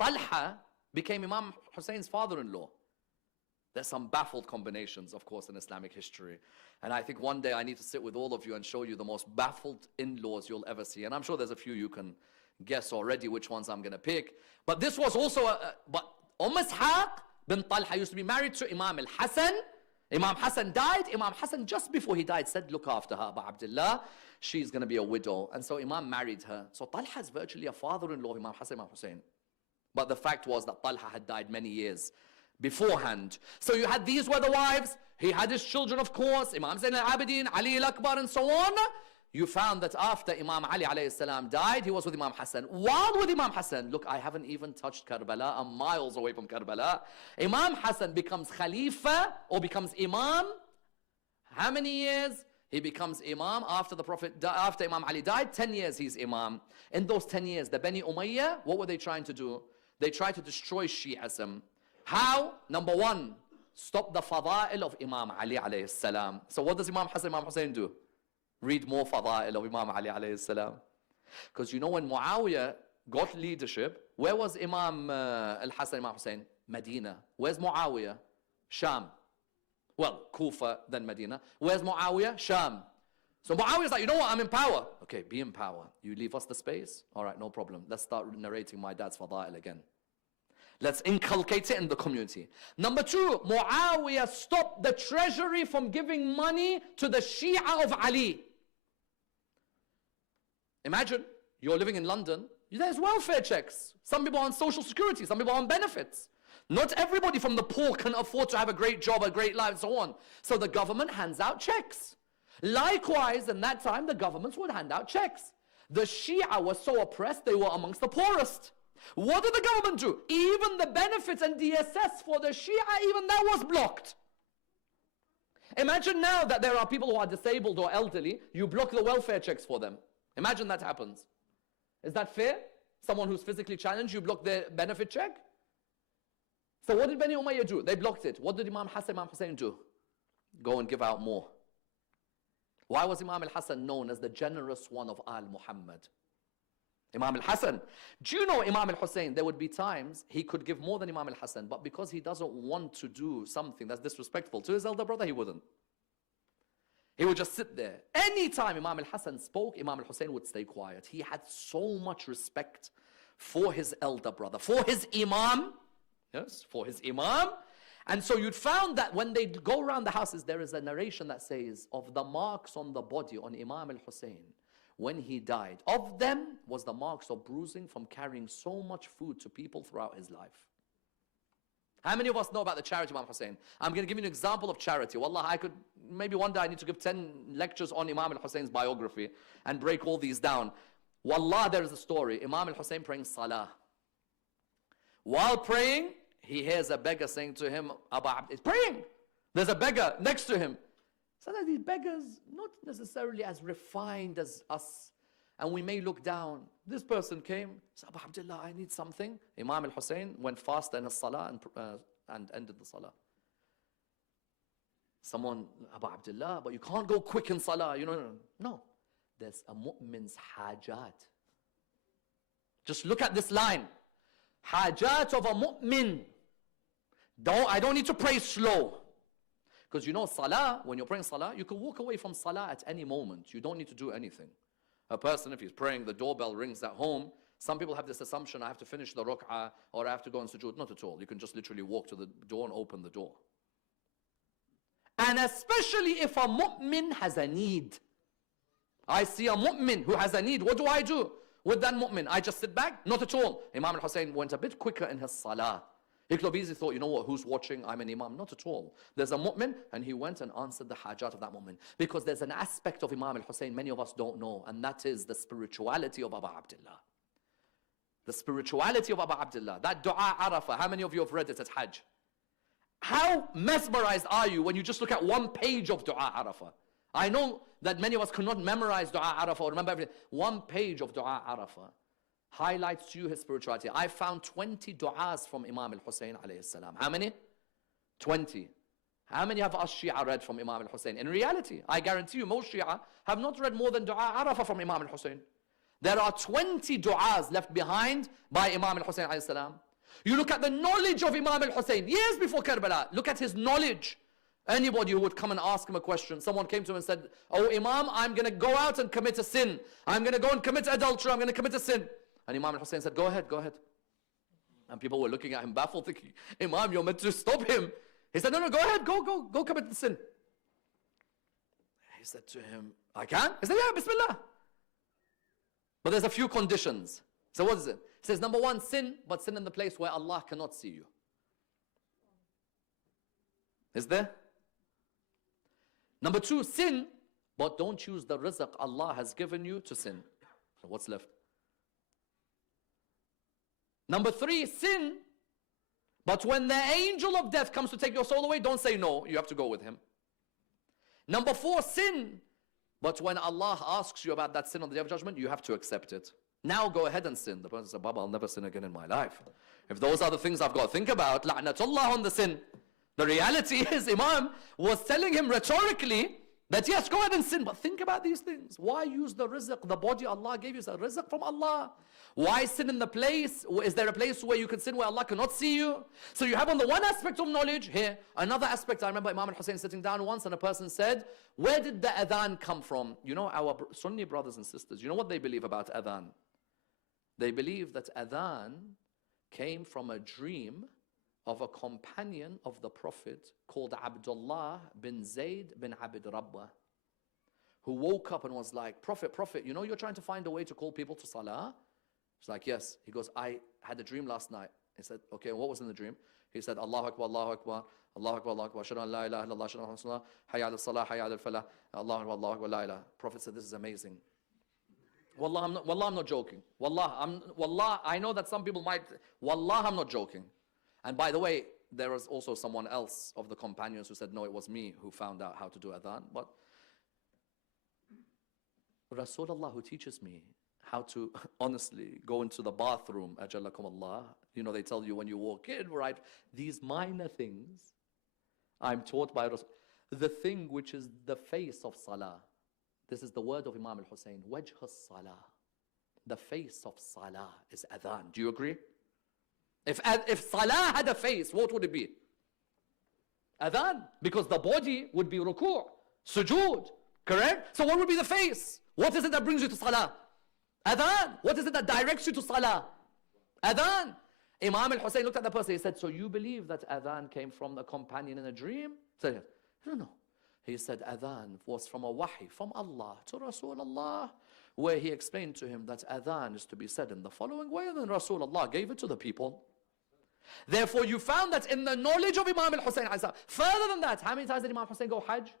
Talha became Imam Hussein's father-in-law. There's some baffled combinations, of course, in Islamic history. And I think one day I need to sit with all of you and show you the most baffled in-laws you'll ever see. And I'm sure there's a few you can guess already which ones I'm going to pick. But this was also, but Ishaq bin Talha used to be married to Imam Al-Hassan. Imam Hassan died. Imam Hassan, just before he died, said, look after her, Abu Abdullah. She's going to be a widow. And so Imam married her. So Talha is virtually a father-in-law of Imam Hassan, Imam Hussein. But the fact was that Talha had died many years beforehand. So you had, these were the wives. He had his children, of course, Imam Zain al-Abidin, Ali al-Akbar, and so on. You found that after Imam Ali alayhi salam died, he was with Imam Hassan. While with Imam Hassan, look, I haven't even touched Karbala. I'm miles away from Karbala. Imam Hassan becomes Khalifa, or becomes Imam. How many years? He becomes Imam after the Prophet, after Imam Ali died. 10 years he's Imam. In those 10 years, the Bani Umayyah, what were they trying to do? They tried to destroy Shi'ism. How? Number one, stop the fada'il of Imam Ali alayhi salam. So what does Imam Hassan, Imam Hussein do? Read more fada'il of Imam Ali alayhi salam. Because you know when Muawiyah got leadership, where was Imam Al-Hassan, Imam Hussein? Medina. Where's Muawiyah? Sham. Well, Kufa, then Medina. Where's Muawiyah? Sham. So Muawiyah's like, you know what, I'm in power. Okay, be in power. You leave us the space? All right, no problem. Let's start narrating my dad's fada'il again. Let's inculcate it in the community. Number two, Muawiyah stopped the treasury from giving money to the Shia of Ali. Imagine, you're living in London, there's welfare checks. Some people are on social security, some people are on benefits. Not everybody from the poor can afford to have a great job, a great life, and so on. So the government hands out checks. Likewise, in that time, the governments would hand out checks. The Shia was so oppressed, they were amongst the poorest. What did the government do? Even the benefits and DSS for the Shia, even that was blocked. Imagine now that there are people who are disabled or elderly, you block the welfare checks for them. Imagine that happens. Is that fair? Someone who's physically challenged, you block their benefit check? So what did Bani Umayyah do? They blocked it. What did Imam Hassan, Imam Hussein do? Go and give out more. Why was Imam Al-Hassan known as the generous one of Al-Muhammad? Imam Al-Hassan. Do you know Imam Al-Hussein, there would be times he could give more than Imam Al-Hassan, but because he doesn't want to do something that's disrespectful to his elder brother, he wouldn't. He would just sit there. Anytime Imam Al-Hassan spoke, Imam Al-Hussein would stay quiet. He had so much respect for his elder brother, for his Imam. Yes, for his Imam. And so you'd found that when they go around the houses, there is a narration that says of the marks on the body on Imam Al-Hussein, when he died, of them was the marks of bruising from carrying so much food to people throughout his life. How many of us know about the charity Imam Hussein? I'm going to give you an example of charity. Wallah, I could, maybe one day I need to give 10 lectures on Imam Al-Hussein's biography and break all these down. Wallah, there is a story. Imam Al-Hussein praying Salah. While praying, he hears a beggar saying to him, Abu Abd, he's praying. There's a beggar next to him. Sometimes these beggars, not necessarily as refined as us, and we may look down. This person came, said, Abu Abdullah, I need something. Imam Al-Hussein went faster in his Salah and ended the Salah. Someone, Abu Abdullah, but you can't go quick in Salah. You know, no. There's a mu'min's hajat. Just look at this line. Hajat of a mu'min. I don't need to pray slow. Because you know Salah, when you're praying Salah, you can walk away from Salah at any moment. You don't need to do anything. A person, if he's praying, the doorbell rings at home. Some people have this assumption, I have to finish the ruk'ah or I have to go and sujood. Not at all. You can just literally walk to the door and open the door. And especially if a mu'min has a need. I see a mu'min who has a need. What do I do with that mu'min? I just sit back? Not at all. Imam Al-Hussein went a bit quicker in his Salah. He could have easily thought, you know what, who's watching? I'm an imam. Not at all. There's a mu'min, and he went and answered the hajat of that mu'min. Because there's an aspect of Imam al-Hussein many of us don't know, and that is the spirituality of Abu Abdullah. The spirituality of Abu Abdullah. That dua Arafah, how many of you have read it at Hajj? How mesmerized are you when you just look at one page of dua Arafah? I know that many of us cannot memorize dua Arafah or remember everything. One page of dua Arafah highlights to you his spirituality. I found 20 du'as from Imam al-Hussein alayhi salam. How many? 20. How many have us Shia read from Imam al-Hussein? In reality, I guarantee you most Shia have not read more than du'a Arafah from Imam al-Hussein. There are 20 du'as left behind by Imam al-Hussein alayhi salam. You look at the knowledge of Imam al-Hussein years before Karbala. Look at his knowledge. Anybody who would come and ask him a question, someone came to him and said, oh Imam, I'm going to go out and commit a sin. I'm going to go and commit adultery. I'm going to commit a sin. And Imam al-Hussein said, go ahead, go ahead. And people were looking at him baffled, thinking, Imam, you're meant to stop him. He said, no, go ahead, go commit the sin. He said to him, I can? He said, yeah, Bismillah. But there's a few conditions. So what is it? He says, number one, sin, but sin in the place where Allah cannot see you. Is there? Number two, sin, but don't use the rizq Allah has given you to sin. So what's left? Number three, sin, but when the angel of death comes to take your soul away, don't say no, you have to go with him. Number four, sin, but when Allah asks you about that sin on the Day of Judgment, you have to accept it. Now go ahead and sin. The person said, Baba, I'll never sin again in my life. If those are the things I've got to think about, la'natullah on the sin. The reality is, Imam was telling him rhetorically that yes, go ahead and sin, but think about these things. Why use the rizq? The body Allah gave you is a rizq from Allah. Why sin in the place? Is there a place where you can sin where Allah cannot see you? So you have on the one aspect of knowledge here, another aspect. I remember Imam al-Hussein sitting down once and a person said, where did the adhan come from? You know, our Sunni brothers and sisters, you know what they believe about adhan? They believe that adhan came from a dream of a companion of the Prophet called Abdullah bin Zayd bin Abd Rabbah, who woke up and was like, Prophet, you know you're trying to find a way to call people to Salah? He's like, yes. He goes, I had a dream last night. He said, okay, what was in the dream? He said, Allahu Akbar, Allahu Akbar, Allahu Akbar, Allahu Akbar, Shadu an la ilaha illallah, Shadu anna Rasulullah, Hayya ala salah, Hayya ala falah, Allahu Akbar, Allahu Akbar, la ilaha. Prophet said, this is amazing. Wallah, I'm not joking. Wallah, I know that some people might, Wallah, I'm not joking. And by the way, there was also someone else of the companions who said, no, it was me who found out how to do adhan. But Rasulullah who teaches me how to honestly go into the bathroom, ajallakum Allah. You know, they tell you when you walk in, right? These minor things, I'm taught by Rasul. The thing which is the face of Salah. This is the word of Imam al-Hussein. Wajh as-Salah. The face of Salah is adhan. Do you agree? If Salah had a face, what would it be? Adhan. Because the body would be ruku', sujood. Correct? So what would be the face? What is it that brings you to Salah? Adhan. What is it that directs you to Salah? Adhan. Imam al-Hussein looked at the person. He said, so you believe that adhan came from the companion in a dream? He said, no. He said, adhan was from a wahi, from Allah to Rasulullah, where he explained to him that adhan is to be said in the following way, and then Rasulullah gave it to the people. Therefore, you found that in the knowledge of Imam al-Hussein. Further than that, how many times did Imam al-Hussein go Hajj?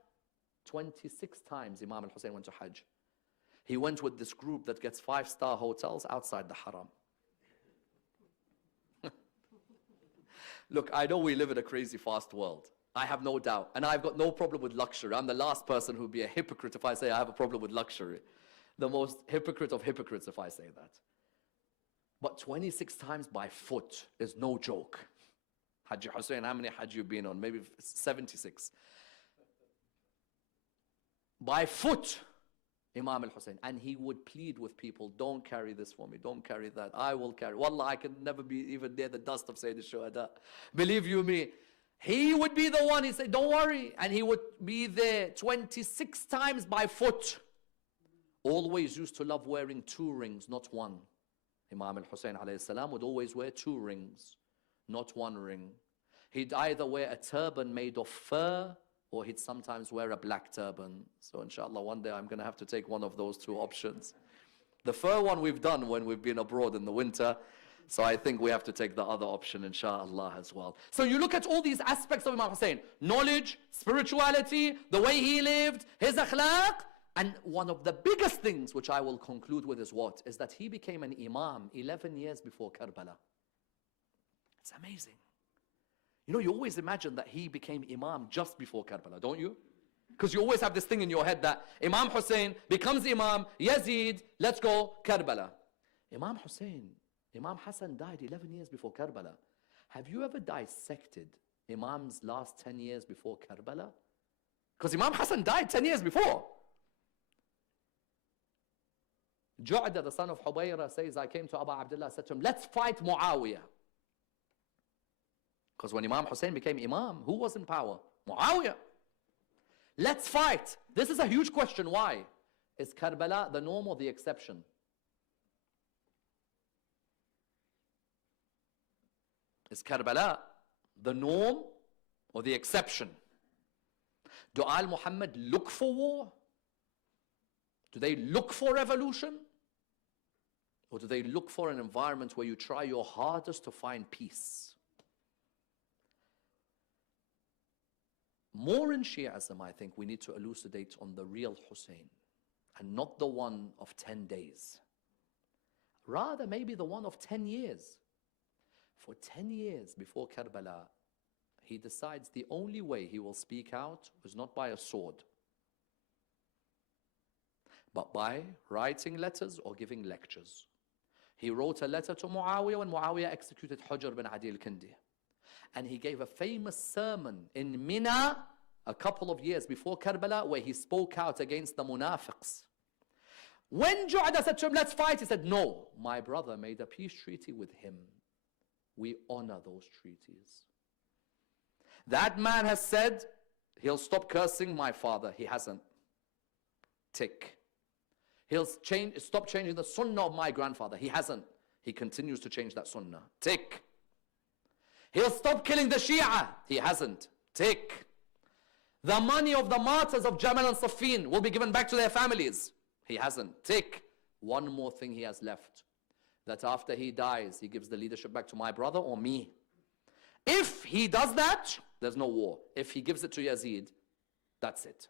26 times Imam al-Hussein went to Hajj. He went with this group that gets 5-star hotels outside the Haram. Look, I know we live in a crazy fast world. I have no doubt. And I've got no problem with luxury. I'm the last person who'd be a hypocrite if I say I have a problem with luxury. The most hypocrite of hypocrites if I say that. But 26 times by foot is no joke. Hajj Hussain, how many Hajj you been on? Maybe 76. by foot Imam al-Hussein, and he would plead with people, don't carry this for me, don't carry that, I will carry. Wallah, I can never be even near the dust of Sayyid al-Shuhada. Believe you me. He would be the one, he said, don't worry, and he would be there 26 times by foot. Always used to love wearing 2 rings, not 1. Imam al-Hussein alayhi salam would always wear 2 rings, not 1 ring. He'd either wear a turban made of fur, or he'd sometimes wear a black turban. So inshallah, one day I'm going to have to take one of those 2 options. The fur one we've done when we've been abroad in the winter, so I think we have to take the other option inshallah as well. So you look at all these aspects of Imam Hussein: knowledge, spirituality, the way he lived, his akhlaq. And one of the biggest things which I will conclude with is what? Is that he became an imam 11 years before Karbala. It's amazing. You know, you always imagine that he became imam just before Karbala, don't you? Because you always have this thing in your head that Imam Hussein becomes imam, Yazid, let's go, Karbala. Imam Hassan died 11 years before Karbala. Have you ever dissected Imam's last 10 years before Karbala? Because Imam Hassan died 10 years before. Ju'da, the son of Hubayra, says, I came to Abu Abdullah, said to him, let's fight Muawiyah. Because when Imam Hussein became imam, who was in power? Muawiyah. Let's fight. This is a huge question. Why? Is Karbala the norm or the exception? Is Karbala the norm or the exception? Do Al Muhammad look for war? Do they look for revolution? Or do they look for an environment where you try your hardest to find peace? More in Shi'ism, I think we need to elucidate on the real Hussein, and not the one of 10 days. Rather, maybe the one of 10 years. For 10 years before Karbala, he decides the only way he will speak out is not by a sword, but by writing letters or giving lectures. He wrote a letter to Muawiyah when Muawiyah executed Hujr bin Adi al-Kindi. And he gave a famous sermon in Mina a couple of years before Karbala where he spoke out against the munafiqs. When Ju'da said to him, let's fight, he said, no, my brother made a peace treaty with him. We honor those treaties. That man has said he'll stop cursing my father. He hasn't. Tick. He'll stop changing the sunnah of my grandfather. He hasn't. He continues to change that sunnah. Tick. He'll stop killing the Shia. He hasn't. Tick. The money of the martyrs of Jamal and Safin will be given back to their families. He hasn't. Tick. One more thing he has left. That after he dies, he gives the leadership back to my brother or me. If he does that, there's no war. If he gives it to Yazid, that's it.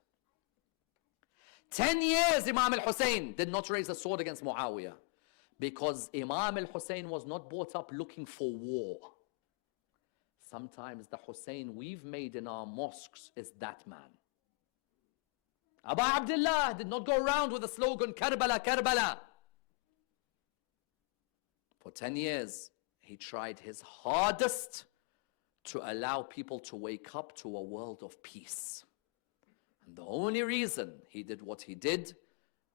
10 years Imam al-Hussein did not raise a sword against Muawiyah, because Imam al-Hussein was not brought up looking for war. Sometimes the Hussein we've made in our mosques is that man. Abu Abdullah did not go around with the slogan, Karbala, Karbala. For 10 years, he tried his hardest to allow people to wake up to a world of peace. And the only reason he did what he did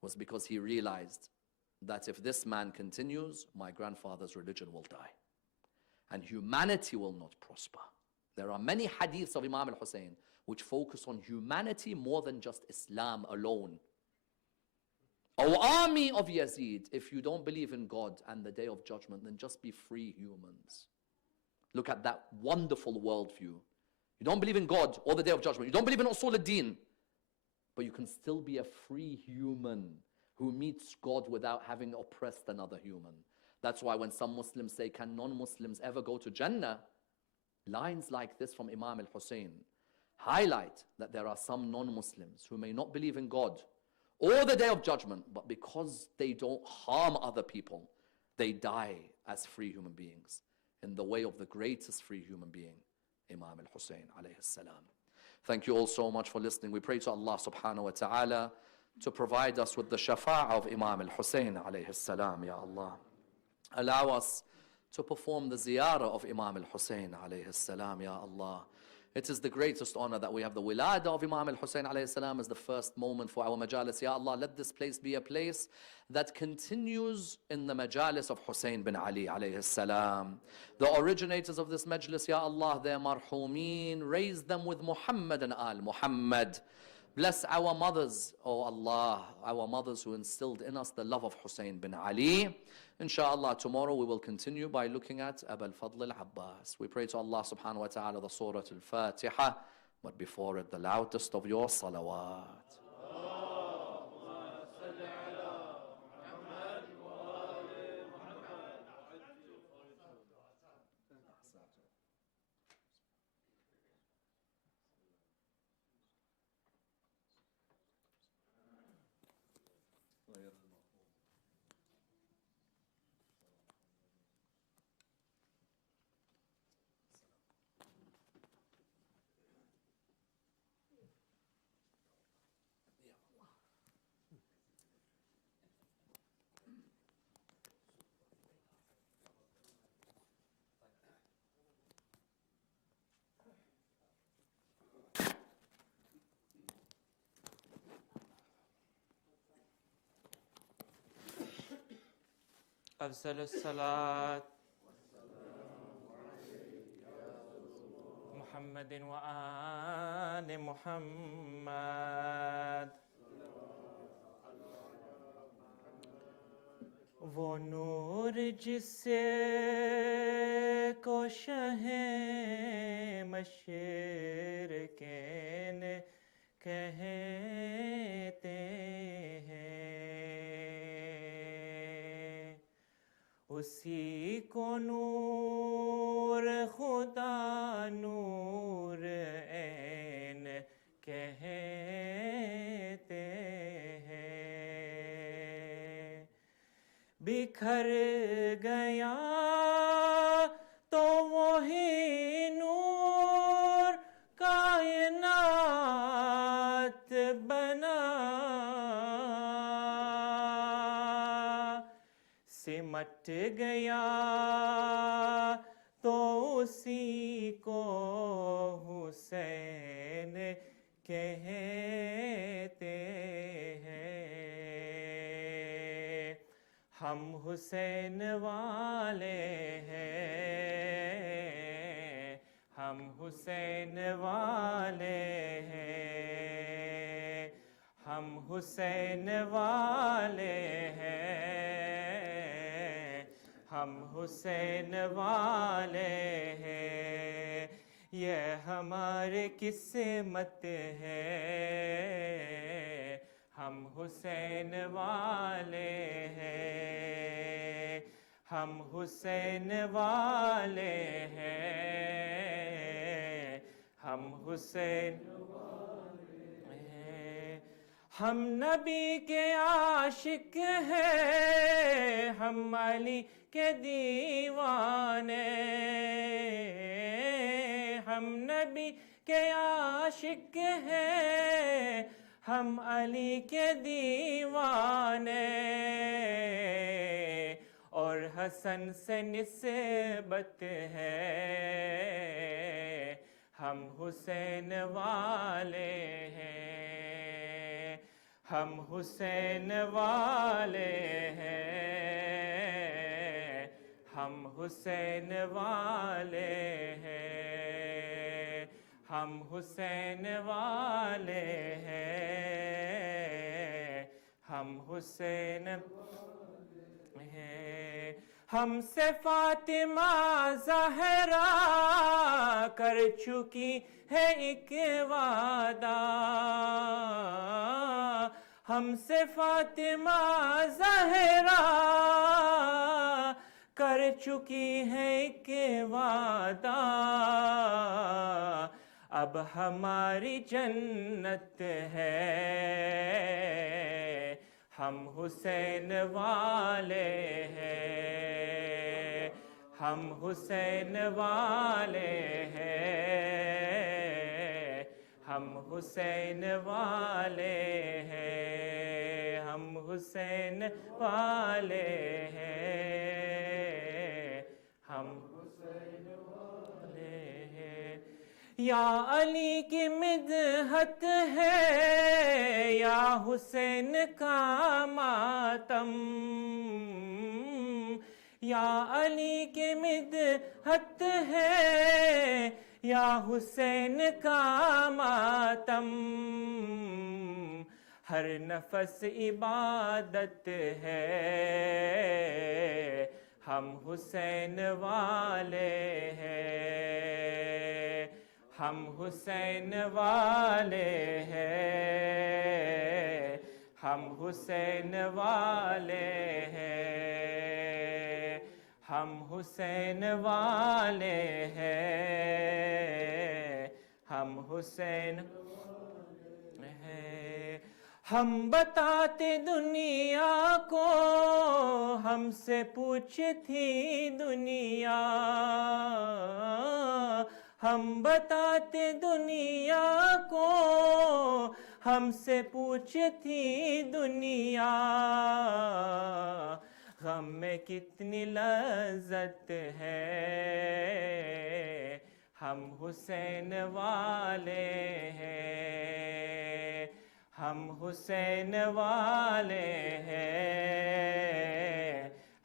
was because he realized that if this man continues, my grandfather's religion will die. And humanity will not prosper. There are many hadiths of Imam al-Hussein which focus on humanity more than just Islam alone. O army of Yazid, if you don't believe in God and the Day of Judgment, then just be free humans. Look at that wonderful worldview. You don't believe in God or the Day of Judgment. You don't believe in Usul al-Din. But you can still be a free human who meets God without having oppressed another human. That's why when some Muslims say, can non-Muslims ever go to Jannah? Lines like this from Imam al-Hussein highlight that there are some non-Muslims who may not believe in God or the Day of Judgment, but because they don't harm other people, they die as free human beings in the way of the greatest free human being, Imam al-Hussein alayhi salam. Thank you all so much for listening. We pray to Allah subhanahu wa ta'ala to provide us with the shafa'ah of Imam al-Hussein alayhi salam, Ya Allah. Allow us to perform the ziyarah of Imam al-Hussein alayhi salam, Ya Allah. It is the greatest honor that we have the Wiladat of Imam Al-Hussein alayhi salam as the first moment for our majalis. Ya Allah, let this place be a place that continues in the majalis of Hussein bin Ali alayhi salam. The originators of this majlis, Ya Allah, their marhumeen, raise them with Muhammad and Al Muhammad. Bless our mothers, oh Allah, our mothers who instilled in us the love of Hussein bin Ali. Inshallah, tomorrow we will continue by looking at Abu al-Fadl al-Abbas. We pray to Allah subhanahu wa ta'ala the Surah Al-Fatiha, but before it the loudest of your salawat. أفضل الصلاة محمد وآل محمد وہ نور جس سے کو شہ مشرقین کہتے ہیں اسی کو نور خدا نور عین کہتے ہیں بکھر گیا تو وہی نور کائنات بنا سمٹ گیا تو اسی کو حسین کہتے ہیں ہم حسین والے ہیں ہم حسین والے ہیں ہم حسین والے ہیں ہم حسین والے ہیں یہ ہماری قسمت ہے ہم حسین والے ہیں ہم حسین والے ہیں ہم حسین ہم نبی کے عاشق ہیں ہم علی کے دیوانے ہم نبی کے عاشق ہیں ہم علی کے دیوانے اور حسن سے نسبت ہے ہم حسین والے ہیں ہم حسین والے ہیں ہم حسین والے ہیں ہم حسین والے ہیں ہم حسین ہیں ہم سے فاطمہ زہرا کر چکی ہے ایک وعدہ ہم سے فاطمہ زہرا کر چکی ہے ایک وعدہ اب ہماری جنت ہے ہم حسین والے ہیں ہم حسین والے ہیں ہم حسین والے ہیں ہم حسین والے ہیں ہم حسین والے ہیں یا علی کی مدحت ہے یا حسین کا ماتم یا علی کی مدحت ہے یا حسین کا ماتم ہر نفس عبادت ہے ہم حسین والے ہیں ہم حسین والے ہیں ہم حسین والے ہیں ہم حسین والے ہیں ہم حسین ہیں ہم بتاتے دنیا کو ہم سے پوچھتی دنیا ہم بتاتے دنیا کو ہم سے پوچھتی دنیا غم میں کتنی لذت ہے ہم حسین والے ہیں ہم حسین والے ہیں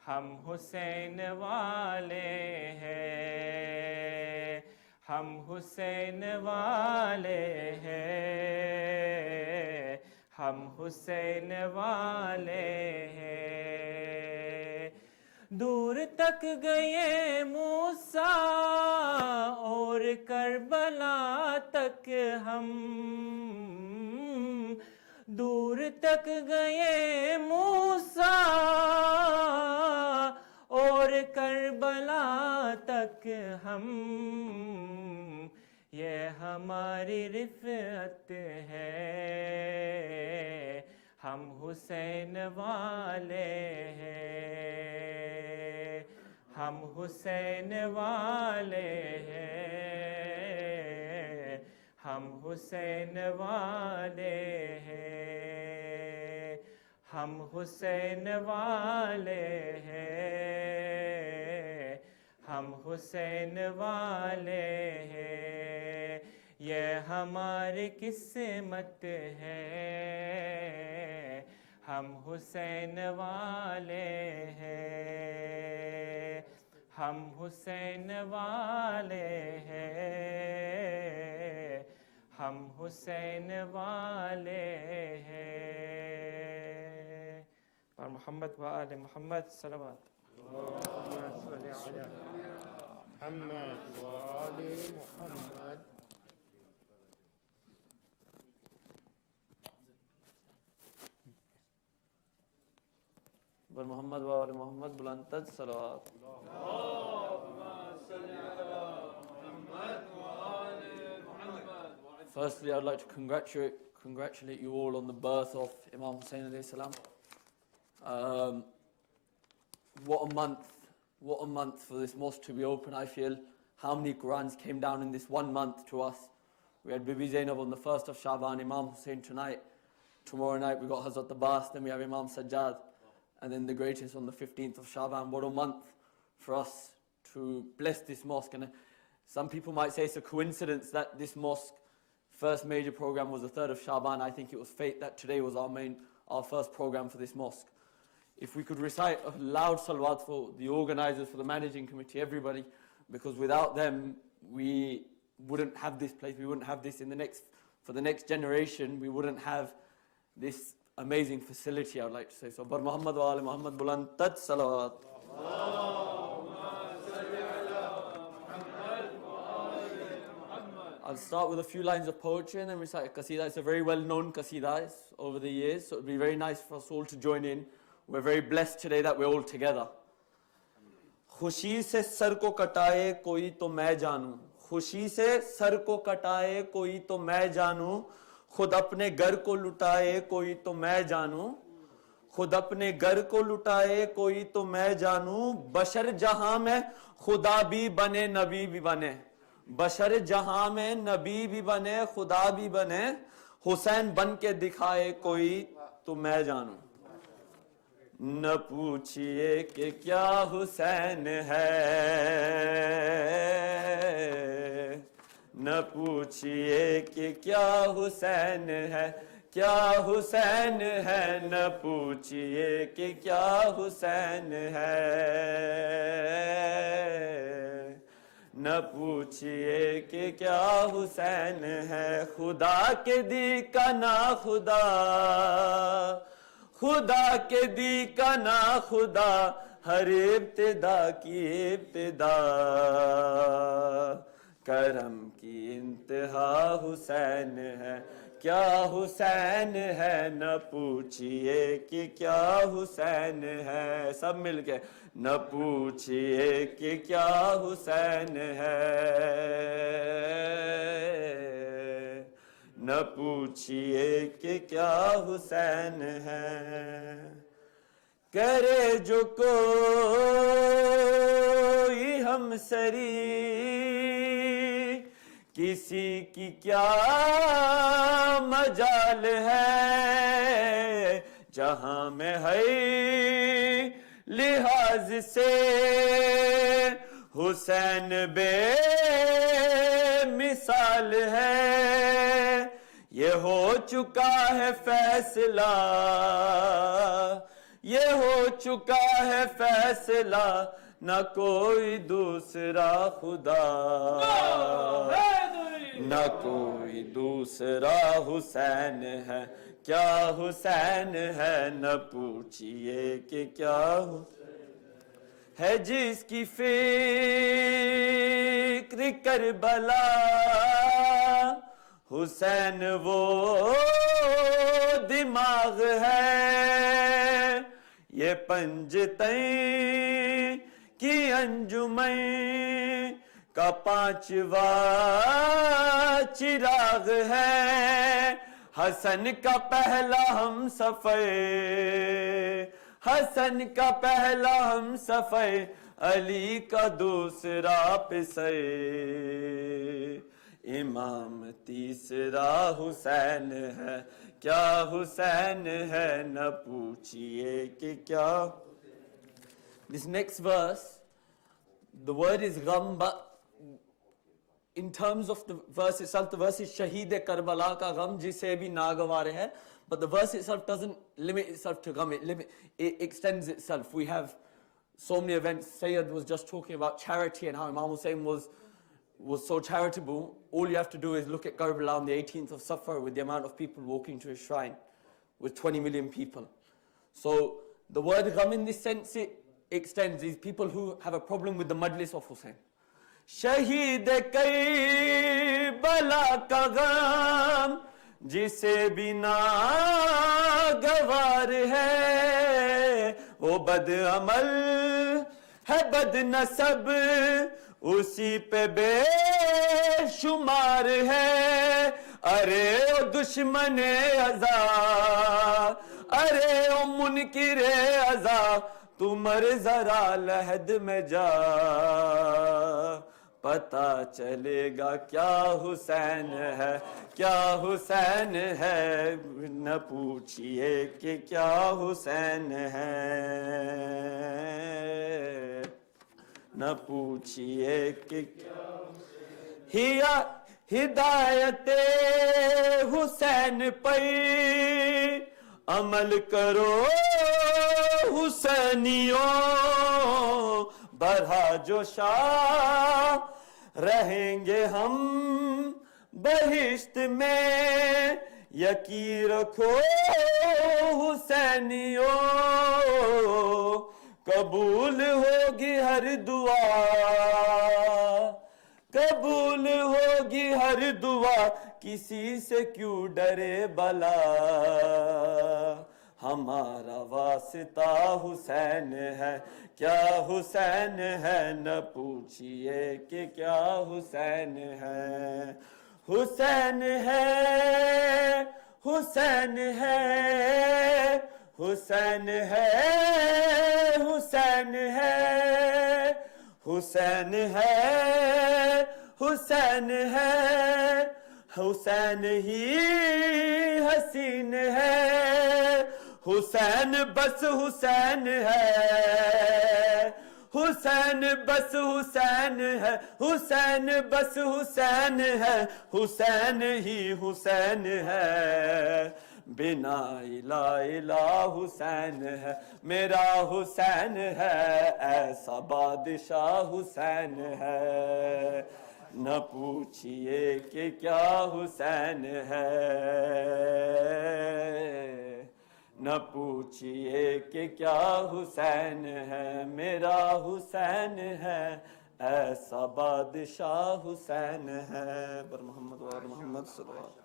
ہم حسین والے ہیں ہم حسین والے ہیں ہم حسین والے ہیں دور تک گئے موسیٰ اور کربلا تک ہم دور تک گئے موسیٰ اور کربلا تک ہم یہ ہماری رفعت ہے ہم حسین والے ہیں ہم حسین والے ہیں ہم حسین والے ہیں ہم حسین والے ہیں ہم حسین والے ہیں یہ ہماری قسمت ہے ہم حسین والے ہیں ہم حسین والے ہیں ہم حسین والے ہیں اور محمد و آل محمد صلوات محمد وآل محمد بر محمد و آل محمد بلند تر صلوات Firstly, I'd like to congratulate you all on the birth of Imam Hussain alayhi salam. What a month for this mosque to be open, I feel. How many Qurans came down in this 1 month to us. We had Bibi Zainab on the 1st of Shaban, Imam Hussain tonight. Tomorrow night we got Hazrat Abbas, then we have Imam Sajjad, and then the greatest on the 15th of Shaban. What a month for us to bless this mosque. And some people might say it's a coincidence that this mosque first major program was the 3rd of Shaban. I think it was fate that today was our first program for this mosque. If we could recite a loud salawat for the organizers, for the managing committee, everybody, because without them, we wouldn't have this place, we wouldn't have this for the next generation, we wouldn't have this amazing facility, I would like to say. So, Bar Muhammad wa Ali Muhammad buland tad salawat. I'll start with a few lines of poetry and then recite a qasida. It's a very well-known qasida over the years, so it would be very nice for us all to join in. We're very blessed today that we're all together. خوشی سے سر کو کٹائے کوئی تو میں جانوں خوشی سے سر کو کٹائے کوئی تو میں جانوں خود اپنے گھر کو لٹائے کوئی تو میں جانوں خود اپنے گھر کو لٹائے کوئی تو میں جانوں بشر جہاں میں خدا بھی بنے نبی بھی بنے بشر جہاں میں نبی بھی بنے خدا بھی بنے حسین بن کے دکھائے کوئی تو میں جانوں نہ پوچھئے کہ کیا حسین ہے نہ پوچھئے کہ کیا حسین ہے کیا حسین ہے نہ پوچھئے کہ کیا حسین ہے نہ پوچھئے کہ کیا حسین ہے خدا کے دی کا نا خدا خدا کے دی کا نا خدا ہر ابتدا کی ابتدا کرم کی انتہا حسین ہے کیا حسین ہے نہ پوچھئے کہ کیا حسین ہے سب مل کے نہ پوچھئے کہ کیا حسین ہے نہ پوچھئے کہ کیا حسین ہے کرے جو کوئی ہم سری کسی کی کیا مجال ہے جہاں میں ہے لحاظ سے حسین بے مثال ہے یہ ہو چکا ہے فیصلہ یہ ہو چکا ہے فیصلہ نہ کوئی دوسرا خدا نہ کوئی دوسرا حسین ہے کیا حسین ہے نہ پوچھئے کہ کیا ہے جس کی فکر کربلا حسین وہ دماغ ہے یہ پنجتیں کی انجمن کا پانچواں چراغ ہے حسن کا پہلا ہم سفر حسن کا پہلا ہم سفر علی کا دوسرا پسر امام تیسرا حسین ہے کیا حسین ہے نہ پوچھئے کہ کیا This next verse, the word is gham, but in terms of the verse itself, the verse is Shaheed Karbala ka gham jise bhi nagawar hai, but the verse itself doesn't limit itself to gham, it extends itself. We have so many events. Sayyid was just talking about charity and how Imam Hussain was so charitable. All you have to do is look at Karbala on the 18th of Safar with the amount of people walking to his shrine, with 20 million people. So the word gham in this sense, it extends these people who have a problem with the majlis of Hussain. Shaheed Karbala ka gham jise bina gawar hai wo bad amal hai bad nasab usi pe be shumar hai are o dushman aza are o munkir aza تو مر ذرا لحد میں جا پتا چلے گا کیا حسین ہے کیا حسین ہے نہ پوچھئے کہ کیا حسین ہے نہ پوچھئے کہ کیا ہدایت حسین پر عمل کرو حسینیوں بڑھا جو شاہ رہیں گے ہم بہشت میں یقین رکھو حسینیوں قبول ہوگی ہر دعا قبول ہوگی ہر دعا کسی سے کیوں ڈرے بلا ہمارا واسطہ حسین ہے کیا حسین ہے نہ پوچھئے کہ کیا حسین ہے حسین ہے حسین ہے حسین ہے حسین ہے حسین ہے حسین ہے حسین ہی حسین ہے حسین بس حسین ہے हुसैन बस हुसैन है, हुसैन बस हुसैन है, हुसैन ही हुसैन है, बिना इला इला हुसैन है, मेरा हुसैन है, ऐसा बादशाह हुसैन है, न पूछिए कि क्या हुसैन है, न पूछिए कि क्या हुसैन है, मेरा हुसैन है, ऐसा बादशाह हुसैन है। बर मोहम्मद व आल मोहम्मद सल्लल्लाहु अलैहि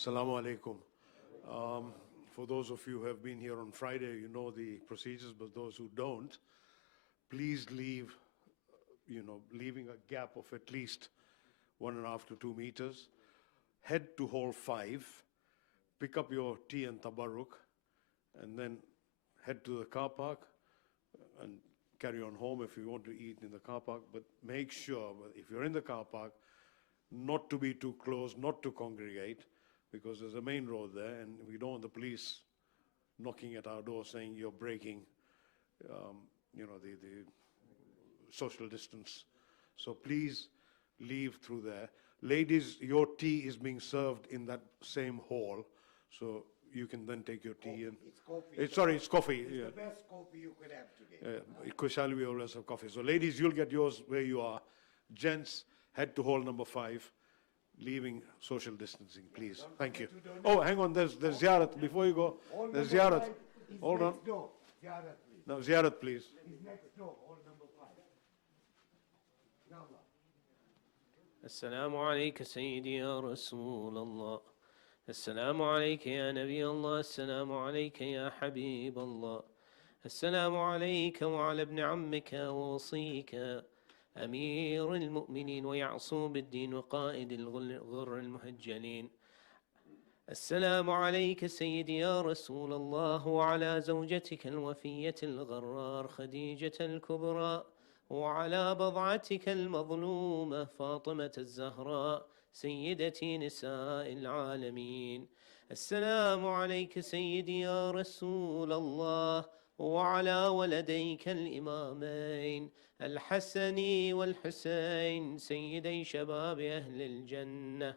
Assalamu alaikum. For those of you who have been here on Friday, you know the procedures, but those who don't, please leave, leaving a gap of at least 1.5 to 2 meters. Head to hall 5, pick up your tea and tabarruk, and then head to the car park and carry on home if you want to eat in the car park. But make sure, if you're in the car park, not to be too close, not to congregate, because there's a main road there, and we don't want the police knocking at our door saying you're breaking, the social distance. So please leave through there. Ladies, your tea is being served in that same hall, so you can then take your tea. It's coffee. It's coffee. It's yeah. the best coffee you could have today. Kushal, we always have coffee. So ladies, you'll get yours where you are. Gents, head to hall number 5. Leaving social distancing, please. Thank you. Oh, hang on. There's ziyarat. Before you go, there's ziyarat. Hold on. Ziyarat, please. No, ziyarat, please. He's next door, hall number 5. Yalla. السلام عليك سيدي يا رسول الله، السلام عليك يا نبي الله، السلام عليك يا حبيب الله، السلام عليك وعلى ابن عمك ووصيك أمير المؤمنين ويعصوب الدين وقائد الغر المهجلين. السلام عليك سيدي يا رسول الله وعلى زوجتك الوفية الغرار خديجة الكبرى، وعلى بضعتك المظلومة فاطمة الزهراء سيدتي نساء العالمين. السلام عليك سيدي يا رسول الله وعلى ولديك الإمامين الحسن والحسين سيدي شباب أهل الجنة.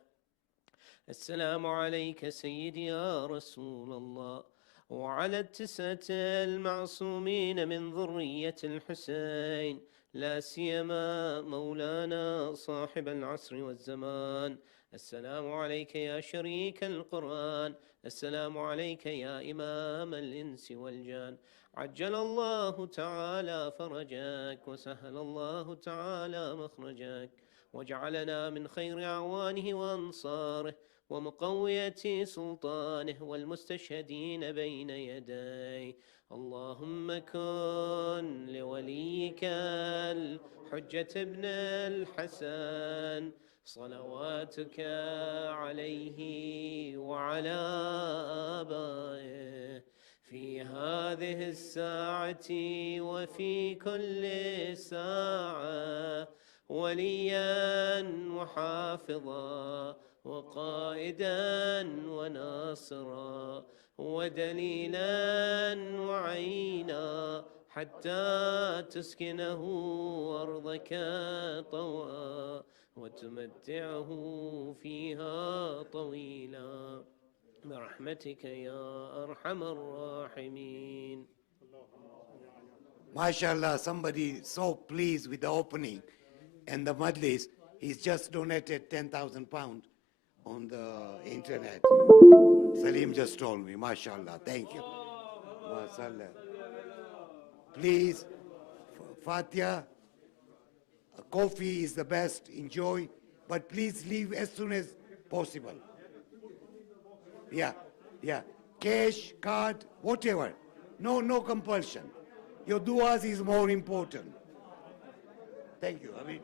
السلام عليك سيدي يا رسول الله وعلى التسعة المعصومين من ذرية الحسين، لا سيما مولانا صاحب العصر والزمان. السلام عليك يا شريك القرآن، السلام عليك يا إمام الإنس والجان. عجل الله تعالى فرجك وسهل الله تعالى مخرجك، واجعلنا من خير أعوانه وأنصاره ومقوية سلطانه والمستشهدين بين يديه. اللهم كن لوليك الحجة ابن الحسن صلواتك عليه وعلى آبائه في هذه الساعة وفي كل ساعة وليا وحافظا وقائدا وناصرا ودليلا وعينا حتى تسكنه أرضك طوعا وتمتعه فيها طويلا برحمتك يا أرحم الراحمين. MashaAllah, somebody so pleased with the opening and the majlis. He's just donated 10,000 pounds on the internet. Salim just told me, MashaAllah, thank you. MashaAllah. Please, Fatiha, coffee is the best, enjoy, but please leave as soon as possible. Yeah. Cash, card, whatever. No compulsion. Your du'as is more important. Thank you. I mean,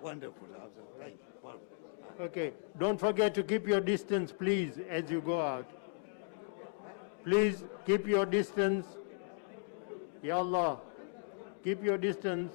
wonderful. Thank you. Wonderful. Okay, don't forget to keep your distance, please, as you go out. Please keep your distance. Ya Allah. Keep your distance.